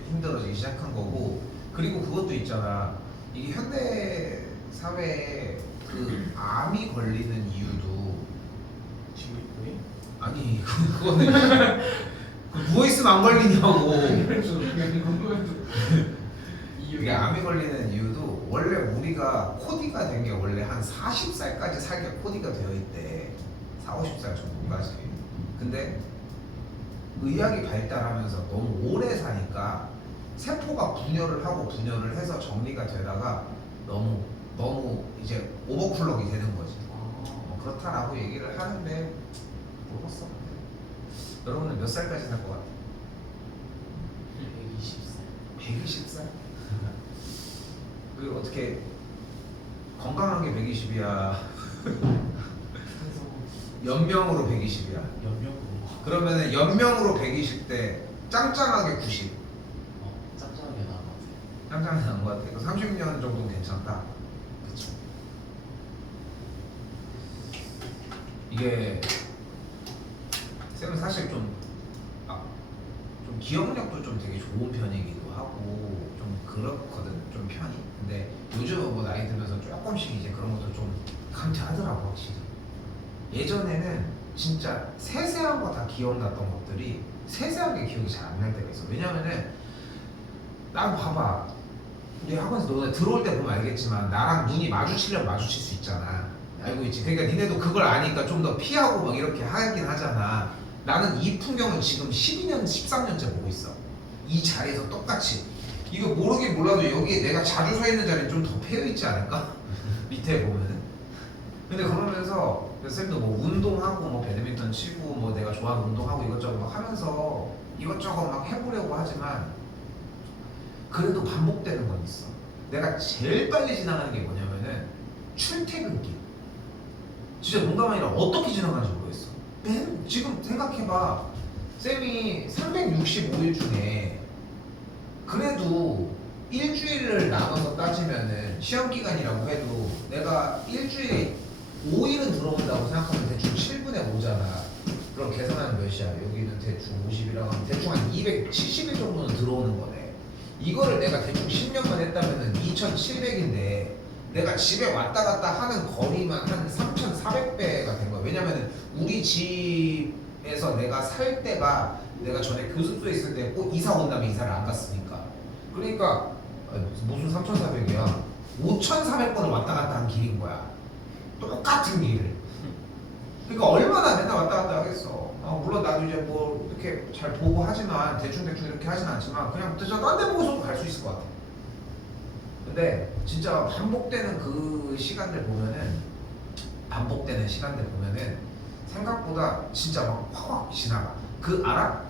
힘들어지기 시작한 거고 그리고 그것도 있잖아. 이게 현대 사회에 그 암이 걸리는 이유도 지구입고에 아니 그거는 그 누워 있으면 안 걸리냐고. 그래서 그냥 궁금해서 이게 암이 걸리는 이유도 원래 우리가 코디가 된 게 원래 한 40살까지 살게 코디가 되어 있대. 40, 50살 정도까지. 근데 의학이 발달하면서 너무 오래 사니까 세포가 분열을 하고 분열을 해서 정리가 되다가 너무 이제 오버클럭이 되는 거지. 그렇다라고 얘기를 하는데 모르겠어. 여러분은 몇 살까지 살 것 같아? 120살. 120살? 그 어떻게 건강한 게 120이야? 연명으로 120이야. 연명으로. 그러면은 연명으로 120대 짱짱하게 90. 짭짤하게 나은 것 같아요. 짱짱하게 나은 것 같아. 30년 정도는 괜찮다. 그쵸. 이게 쌤은 사실 좀 기억력도 좀 되게 좋은 편이기도 하고 좀 그렇거든. 좀 편히. 근데 요즘 뭐 나이 들면서 조금씩 이제 그런 것도 좀 감퇴하더라고 확실히. 예전에는 진짜 세세한 거 다 기억났던 것들이 세세하게 기억이 잘 안 날 때가 있어. 왜냐면은 난 봐봐. 우리 학원에서 너네 들어올 때 보면 알겠지만 나랑 눈이 마주치려면 마주칠 수 있잖아. 알고 있지? 그러니까 니네도 그걸 아니까 좀 더 피하고 막 이렇게 하긴 하잖아. 나는 이 풍경을 지금 12년, 13년째 보고 있어. 이 자리에서 똑같이. 이거 모르긴 몰라도 여기에 내가 자주 서 있는 자리는 좀 더 패여 있지 않을까? 밑에 보면은. 근데 그러면서 쌤도 뭐 운동하고 뭐 배드민턴 치고 뭐 내가 좋아하는 운동하고 이것저것 막 하면서 이것저것 막 해보려고 하지만 그래도 반복되는 건 있어. 내가 제일 빨리 지나가는 게 뭐냐면은 출퇴근길. 진짜 농담 아니라 어떻게 지나가는지 모르겠어. 지금 생각해봐. 쌤이 365일 중에 그래도 일주일을 나눠서 따지면은 시험 기간이라고 해도 내가 일주일에 5일은 들어온다고 생각하면 대충 7분의 5잖아. 그럼 계산하면 몇이야? 여기는 대충 50이라고 하면 대충 한 270일 정도는 들어오는 거네. 이거를 내가 대충 10년만 했다면은 2700인데 내가 집에 왔다 갔다 하는 거리만 한 3400배가 된 거야. 왜냐면은 우리 집에서 내가 살 때가 내가 전에 교습소에 있을 때 꼭 이사 온다면 이사를 안 갔으니까. 그러니까 무슨 3400이야? 5400번을 왔다 갔다 한 길인 거야. 똑같은 길을. 그러니까 얼마나 맨날 왔다 갔다 하겠어. 물론 나도 이제 뭐 이렇게 잘 보고 하지만 대충 이렇게 하진 않지만 그냥 진짜 딴 데 보고서도 갈 수 있을 것 같아. 근데 진짜 반복되는 그 시간들 보면은 생각보다 진짜 막 확 지나가. 그 알아?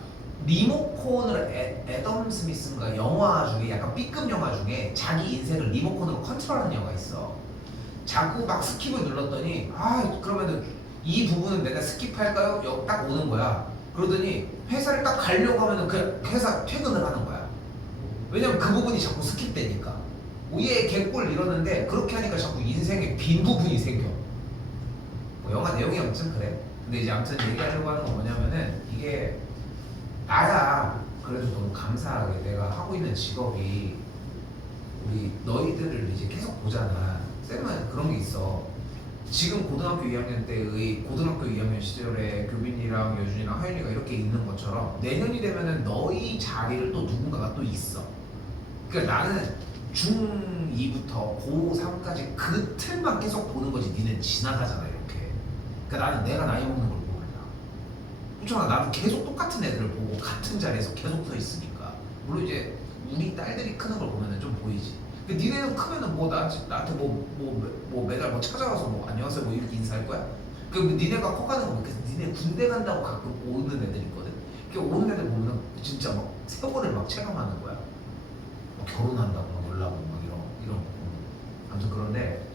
리모컨을 애덤 스미스인가 영화 중에 약간 B급 영화 중에 자기 인생을 리모컨으로 컨트롤하는 영화가 있어. 자꾸 막 스킵을 눌렀더니 그러면은 이 부분은 내가 스킵할까요? 여기 딱 오는 거야. 그러더니 회사를 딱 가려고 하면은 그 회사 퇴근을 하는 거야. 왜냐면 그 부분이 자꾸 스킵되니까. 얘 개꿀 이러는데 그렇게 하니까 자꾸 인생에 빈 부분이 생겨. 뭐 영화 내용이 아무튼 그래. 근데 이제 아무튼 얘기하려고 하는 건 뭐냐면은 이게 나야 그래도 너무 감사하게 내가 하고 있는 직업이 우리 너희들을 이제 계속 보잖아. 쌤은 그런 게 있어. 지금 고등학교 2학년 때의 고등학교 2학년 시절에 교빈이랑 여준이랑 하윤이가 이렇게 있는 것처럼 내년이 되면은 너희 자리를 또 누군가가 또 있어. 그러니까 나는 중2부터 고3까지 그 틀만 계속 보는 거지. 니네 지나가잖아 이렇게. 그러니까 나는 내가 나이 먹는 걸 몰라. 그렇잖아. 나는 계속 똑같은 애들을 보고 같은 자리에서 계속 서 있으니까. 물론 이제 우리 딸들이 크는 걸 보면은 좀 보이지. 근데 니네는 크면은 뭐 나한테 뭐 매달 뭐 찾아와서 뭐 안녕하세요 뭐 이렇게 인사할 거야? 그 니네가 커가는 거 그래서 니네 군대 간다고 가끔 오는 애들 있거든. 그 오는 애들 보면은 진짜 막 세월을 막 체감하는 거야. 막 결혼한다고 막 연락 오고 막 이런 거. 아무튼 그런데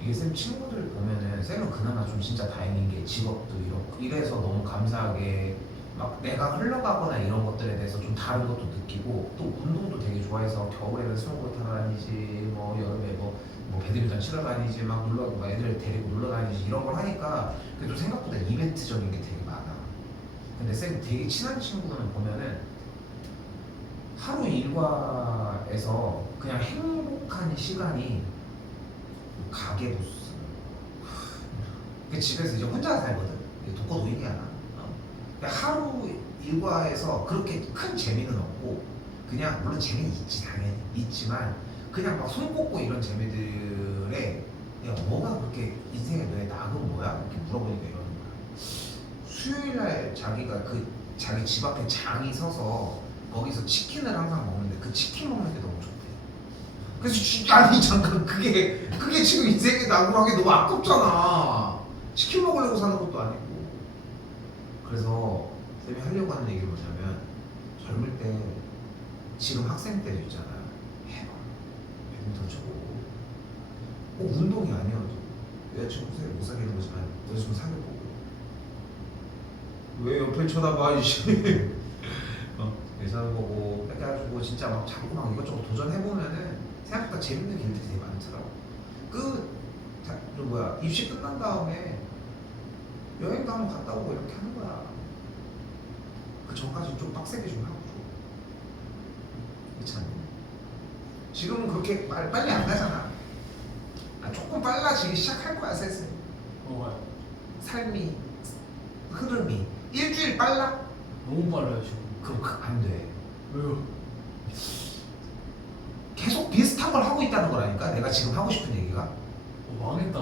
이게 쌤 친구들 보면은 쌤은 그나마 좀 진짜 다행인 게 직업도 이래서 너무 감사하게 막 내가 흘러가거나 이런 것들에 대해서 좀 다른 것도 느끼고 또 운동도 되게 좋아해서 겨울에는 스노보드 타러 다니지 뭐 여름에 뭐 배드민턴 치러 다니지 막 놀러 막 애들 데리고 놀러 다니지 이런 걸 하니까 그래도 생각보다 이벤트적인 게 되게 많아. 근데 쌤 되게 친한 친구는 보면은 하루 일과에서 그냥 행복한 시간이 가게도 쓰고 그 집에서 이제 혼자 살거든. 독거노인이야. 하루 일과에서 그렇게 큰 재미는 없고 그냥 물론 재미는 있지 당연히 있지만 그냥 막 손 꽂고 이런 재미들에 야 뭐가 그렇게 인생에 너의 낙은 뭐야? 이렇게 물어보니까 이러는 거야. 수요일날 자기가 자기 집 앞에 장이 서서 거기서 치킨을 항상 먹는데 그 치킨 먹는 게 너무 좋대. 그래서 아니 잠깐 그게 지금 인생의 낙으로 하기 너무 아깝잖아. 치킨 먹으려고 사는 것도 아니고. 그래서 쌤이 하려고 하는 얘기가 뭐냐면 젊을 때 지금 학생 때도 있잖아. 해봐. 배드민턴 쳐보고 꼭 운동이 아니어도 여자친구 못 사귀는 거지만 여자친구 사귀어보고 왜 옆을 쳐다봐 이씨. 여자보고 뺏겨가지고 진짜 막 자꾸 막 이것저것 도전해보면은 생각보다 재밌는 길들이 되게 많더라고. 입시 끝난 다음에 여행도 한번 갔다 오고 이렇게 하는 거야. 그 전까지 좀 빡세게 좀 하고 그렇지 않니? 지금은 그렇게 빨리 안 가잖아. 조금 빨라지기 시작할 거야 슬슬. 뭐가요? 삶이 흐름이 일주일 빨라? 너무 빨라요 지금. 그럼 안 돼. 왜요? 계속 비슷한 걸 하고 있다는 거라니까. 내가 지금 하고 싶은 얘기가. 망했다.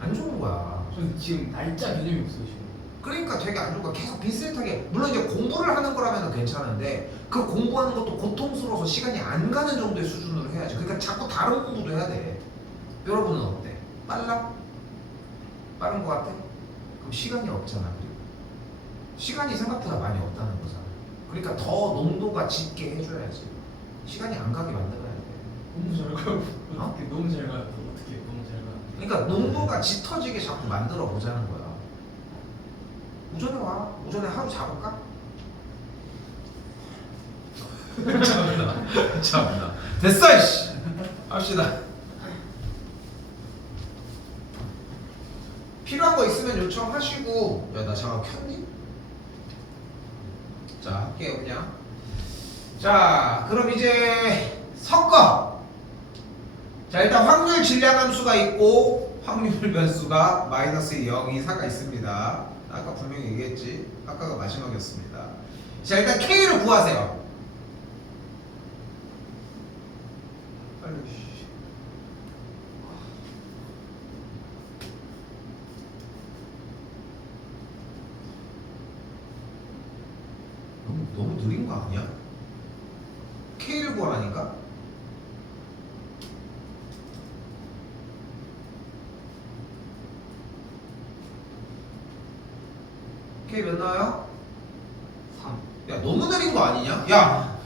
안 좋은 거야. 저 지금 날짜 개념이 없어요 지금. 그러니까 되게 안 좋은 거야. 계속 비슷하게. 물론 이제 공부를 하는 거라면 괜찮은데 그 공부하는 것도 고통스러워서 시간이 안 가는 정도의 수준으로 해야지. 그러니까 자꾸 다른 공부도 해야 돼. 여러분은 어때? 빨라? 빠른 거 같아? 그럼 시간이 없잖아. 그리고 시간이 생각보다 많이 없다는 거잖아. 그러니까 더 농도가 짙게 해줘야지. 시간이 안 가게 만들어야 돼. 너무 잘 가요. 어? 어떻게 너무 잘 가요. 어떻게 너무 잘 가요. 그러니까 농도가 짙어지게 자꾸 만들어 보자는 거야. 오전에 와. 오전에 하루 잡을까? 참나. 됐어 이씨. 합시다. 필요한 거 있으면 요청하시고. 야 나 잠깐 켰니? 자 할게요 그냥. 자 그럼 이제 섞어. 자 일단 확률 질량함수가 있고 확률 변수가 마이너스 0, 2, 4가 있습니다. 아까 분명히 얘기했지. 아까가 마지막이었습니다. 자 일단 K를 구하세요. 빨리. 너무 느린 거 아니야? K를 구하라니까? K 몇 나와요? 3. 야 너무 느린 거 아니냐? 야!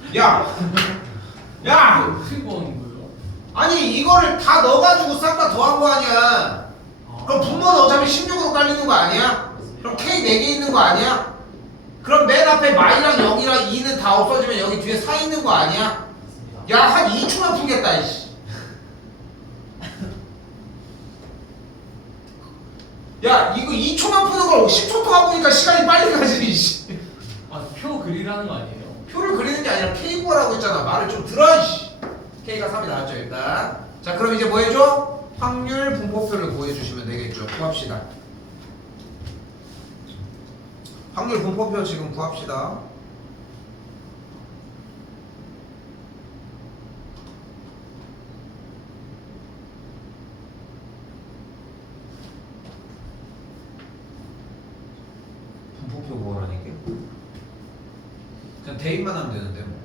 어떻게 구하는 거예요? 아니 이거를 다 넣어가지고 싹 다 더한 거 아니야. 그럼 분모는 어차피 16으로 깔리는 거 아니야? 그럼 K 4개 있는 거 아니야? 그럼 맨 앞에 마이랑 0이랑 2는 다 없어지면 여기 뒤에 4 있는 거 아니야? 야 한 2초만 풀겠다 이씨. 야 이거 2초만 푸는 걸 10초 동안 보니까 시간이 빨리 가지 이씨. 표 그리라는 거 아니에요? 표를 그리는 게 아니라 K 구하라고 했잖아. 말을 좀 들어 이씨. K가 3이 나왔죠 일단. 자 그럼 이제 뭐 해줘? 확률 분포표를 구해주시면 되겠죠. 구합시다. 확률 분포표 지금 구합시다. 대입만 하면 되는데 뭐.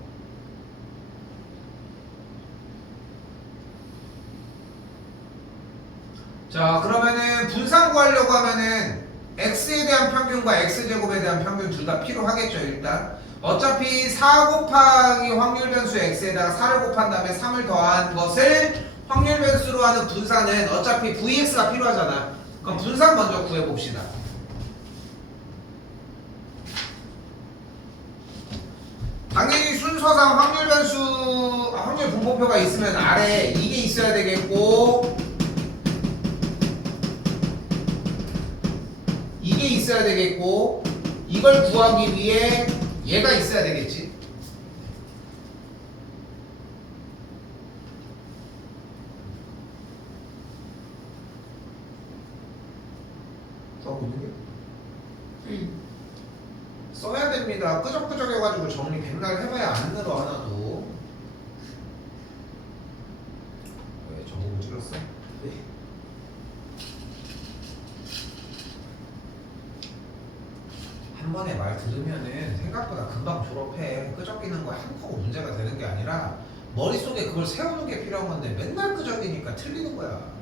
자, 그러면은 분산 구하려고 하면은 x에 대한 평균과 x제곱에 대한 평균 둘 다 필요하겠죠. 일단 어차피 4 곱하기 확률 변수 x에다가 4를 곱한 다음에 3을 더한 것을 확률 변수로 하는 분산은 어차피 vx가 필요하잖아. 그럼 분산 먼저 구해봅시다. 당연히 순서상 확률 변수, 확률 분포표가 있으면 아래 이게 있어야 되겠고, 이게 있어야 되겠고, 이걸 구하기 위해 얘가 있어야 되겠지. 하고 있는 게? 써야 됩니다. 끄적끄적 해가지고 정리 백날 해봐야 안 늘어 하나도. 왜 전국을 찍었어? 네. 한 번에 말 들으면은 생각보다 금방 졸업해. 끄적이는 거 한꺼번에 문제가 되는 게 아니라 머릿속에 그걸 세우는 게 필요한 건데 맨날 끄적이니까 틀리는 거야.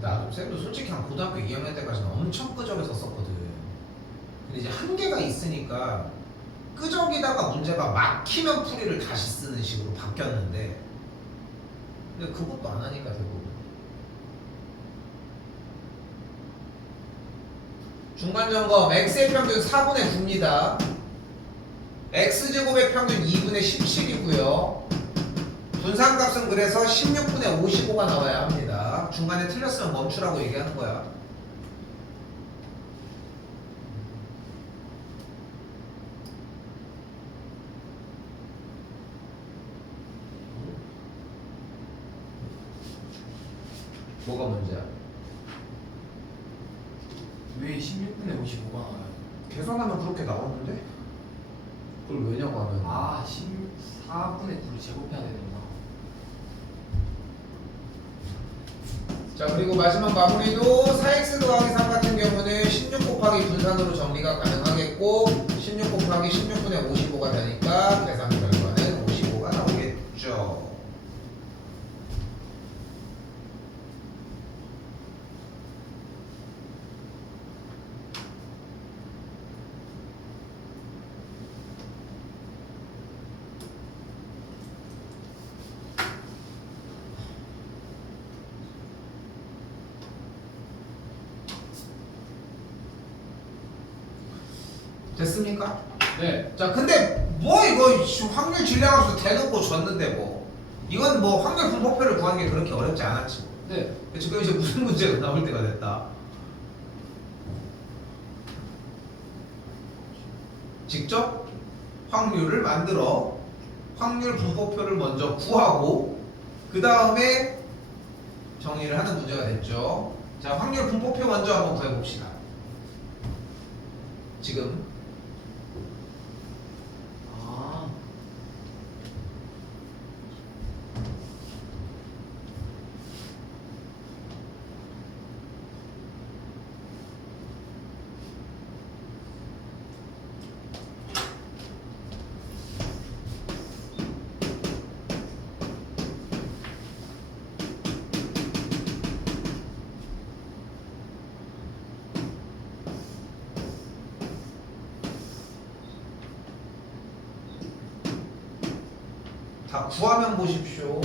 나도 쌤도 솔직히 한 고등학교 2학년 때까지는 엄청 끄적여서 썼거든. 근데 이제 한계가 있으니까 끄적이다가 문제가 막히면 풀이를 다시 쓰는 식으로 바뀌었는데, 근데 그것도 안 하니까 되고. 중간 점검 x의 평균 4분의 9입니다. x제곱의 평균 2분의 17이고요. 분산값은 그래서 16분의 55가 나와야 합니다. 중간에 틀렸으면 멈추라고 얘기하는 거야. 뭐가 문제야? 왜 16분에 55가 나와요? 계산하면 그렇게 나오는데? 그걸 왜냐고 하면 아 14분의 9를 제곱해야 되는구나. 자, 그리고 마지막 마무리도 4x 더하기 3 같은 경우는 16 곱하기 분산으로 정리가 가능하겠고 16 곱하기 16분의 55가 되니까 계산 결과는 55가 나오겠죠. 됐습니까? 네. 자, 근데 뭐 이거 확률 질량함수 대놓고 줬는데 뭐 이건 뭐 확률 분포표를 구하는 게 그렇게 어렵지 않았지. 네. 지금 이제 무슨 문제가 나올 때가 됐다. 직접 확률을 만들어 확률 분포표를 먼저 구하고 그 다음에 정리를 하는 문제가 됐죠. 자, 확률 분포표 먼저 한번 구해봅시다. 지금 아 다 구하면 보십시오.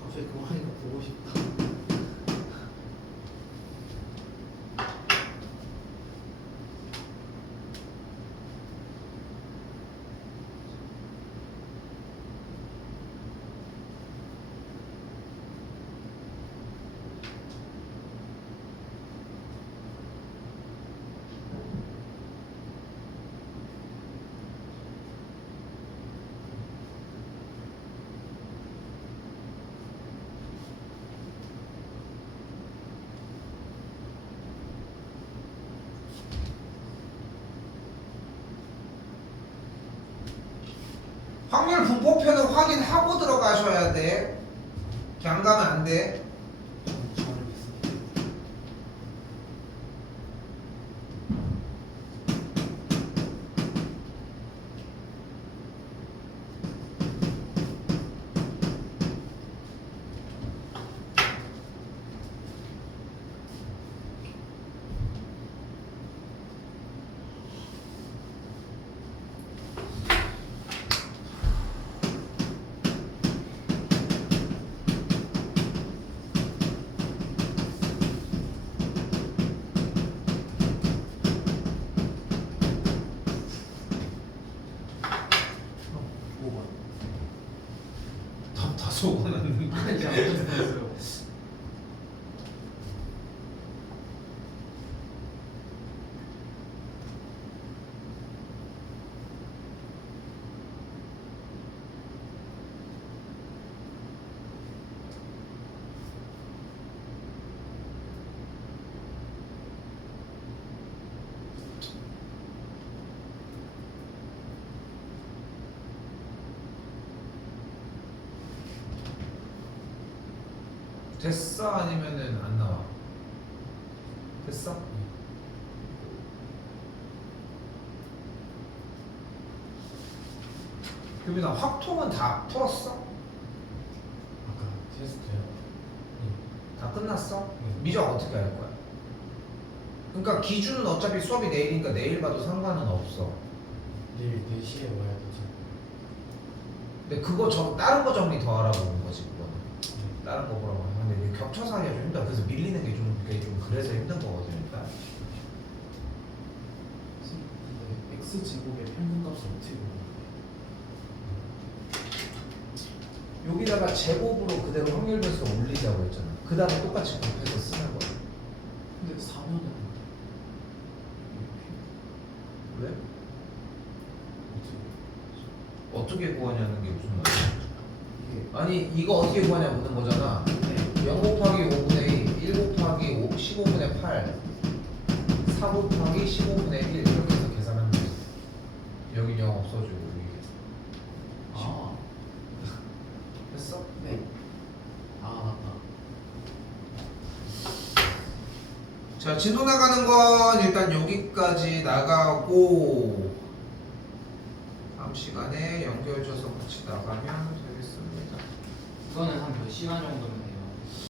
갑자기 그거 하니까 보고 싶다. 확률 분포표는 확인하고 들어가셔야 돼. 그냥 가면 안 돼. 저를 적어놨는데. 아니 안 적었어요. 됐어? 아니면은 안 나와? 됐어? 규빈아 확통은 다 풀었어? 아까 테스트요? 다 끝났어? 네. 미적 어떻게 할 거야? 그러니까 기준은 어차피 수업이 내일이니까 내일 봐도 상관은 없어. 내일 4시에 와야 되죠. 근데 그거 다른 거 정리 더 하라고 온 거지 그거는. 다른 거 보라고 하는데 이게 겹쳐서 하기가 좀 힘들어. 그래서 밀리는 게 좀 그래서 힘든 거거든 일단. 근데 x 제곱의 평균값을 어떻게 보는 여기다가 제곱으로 그대로 확률 변수 올리자고 했잖아. 그 다음에 똑같이 곱해서 쓰는 거야. 근데 4면은 왜? 어떻게 구하냐는 게 무슨 말이야? 이게 아니 이거 어떻게 구하냐 묻는 거잖아. 0 곱하기 5분의 2, 1 곱하기 15분의 8, 4 곱하기 15분의 1 이렇게 해서 계산하면 돼. 여기 0 없어지고 여기. 아, 됐어? 네. 아, 맞다. 자, 진도 나가는 건 일단 여기까지 나가고 다음 시간에 연결줘서 같이 나가면 되겠습니다. 이거는 한 몇 시간 정도면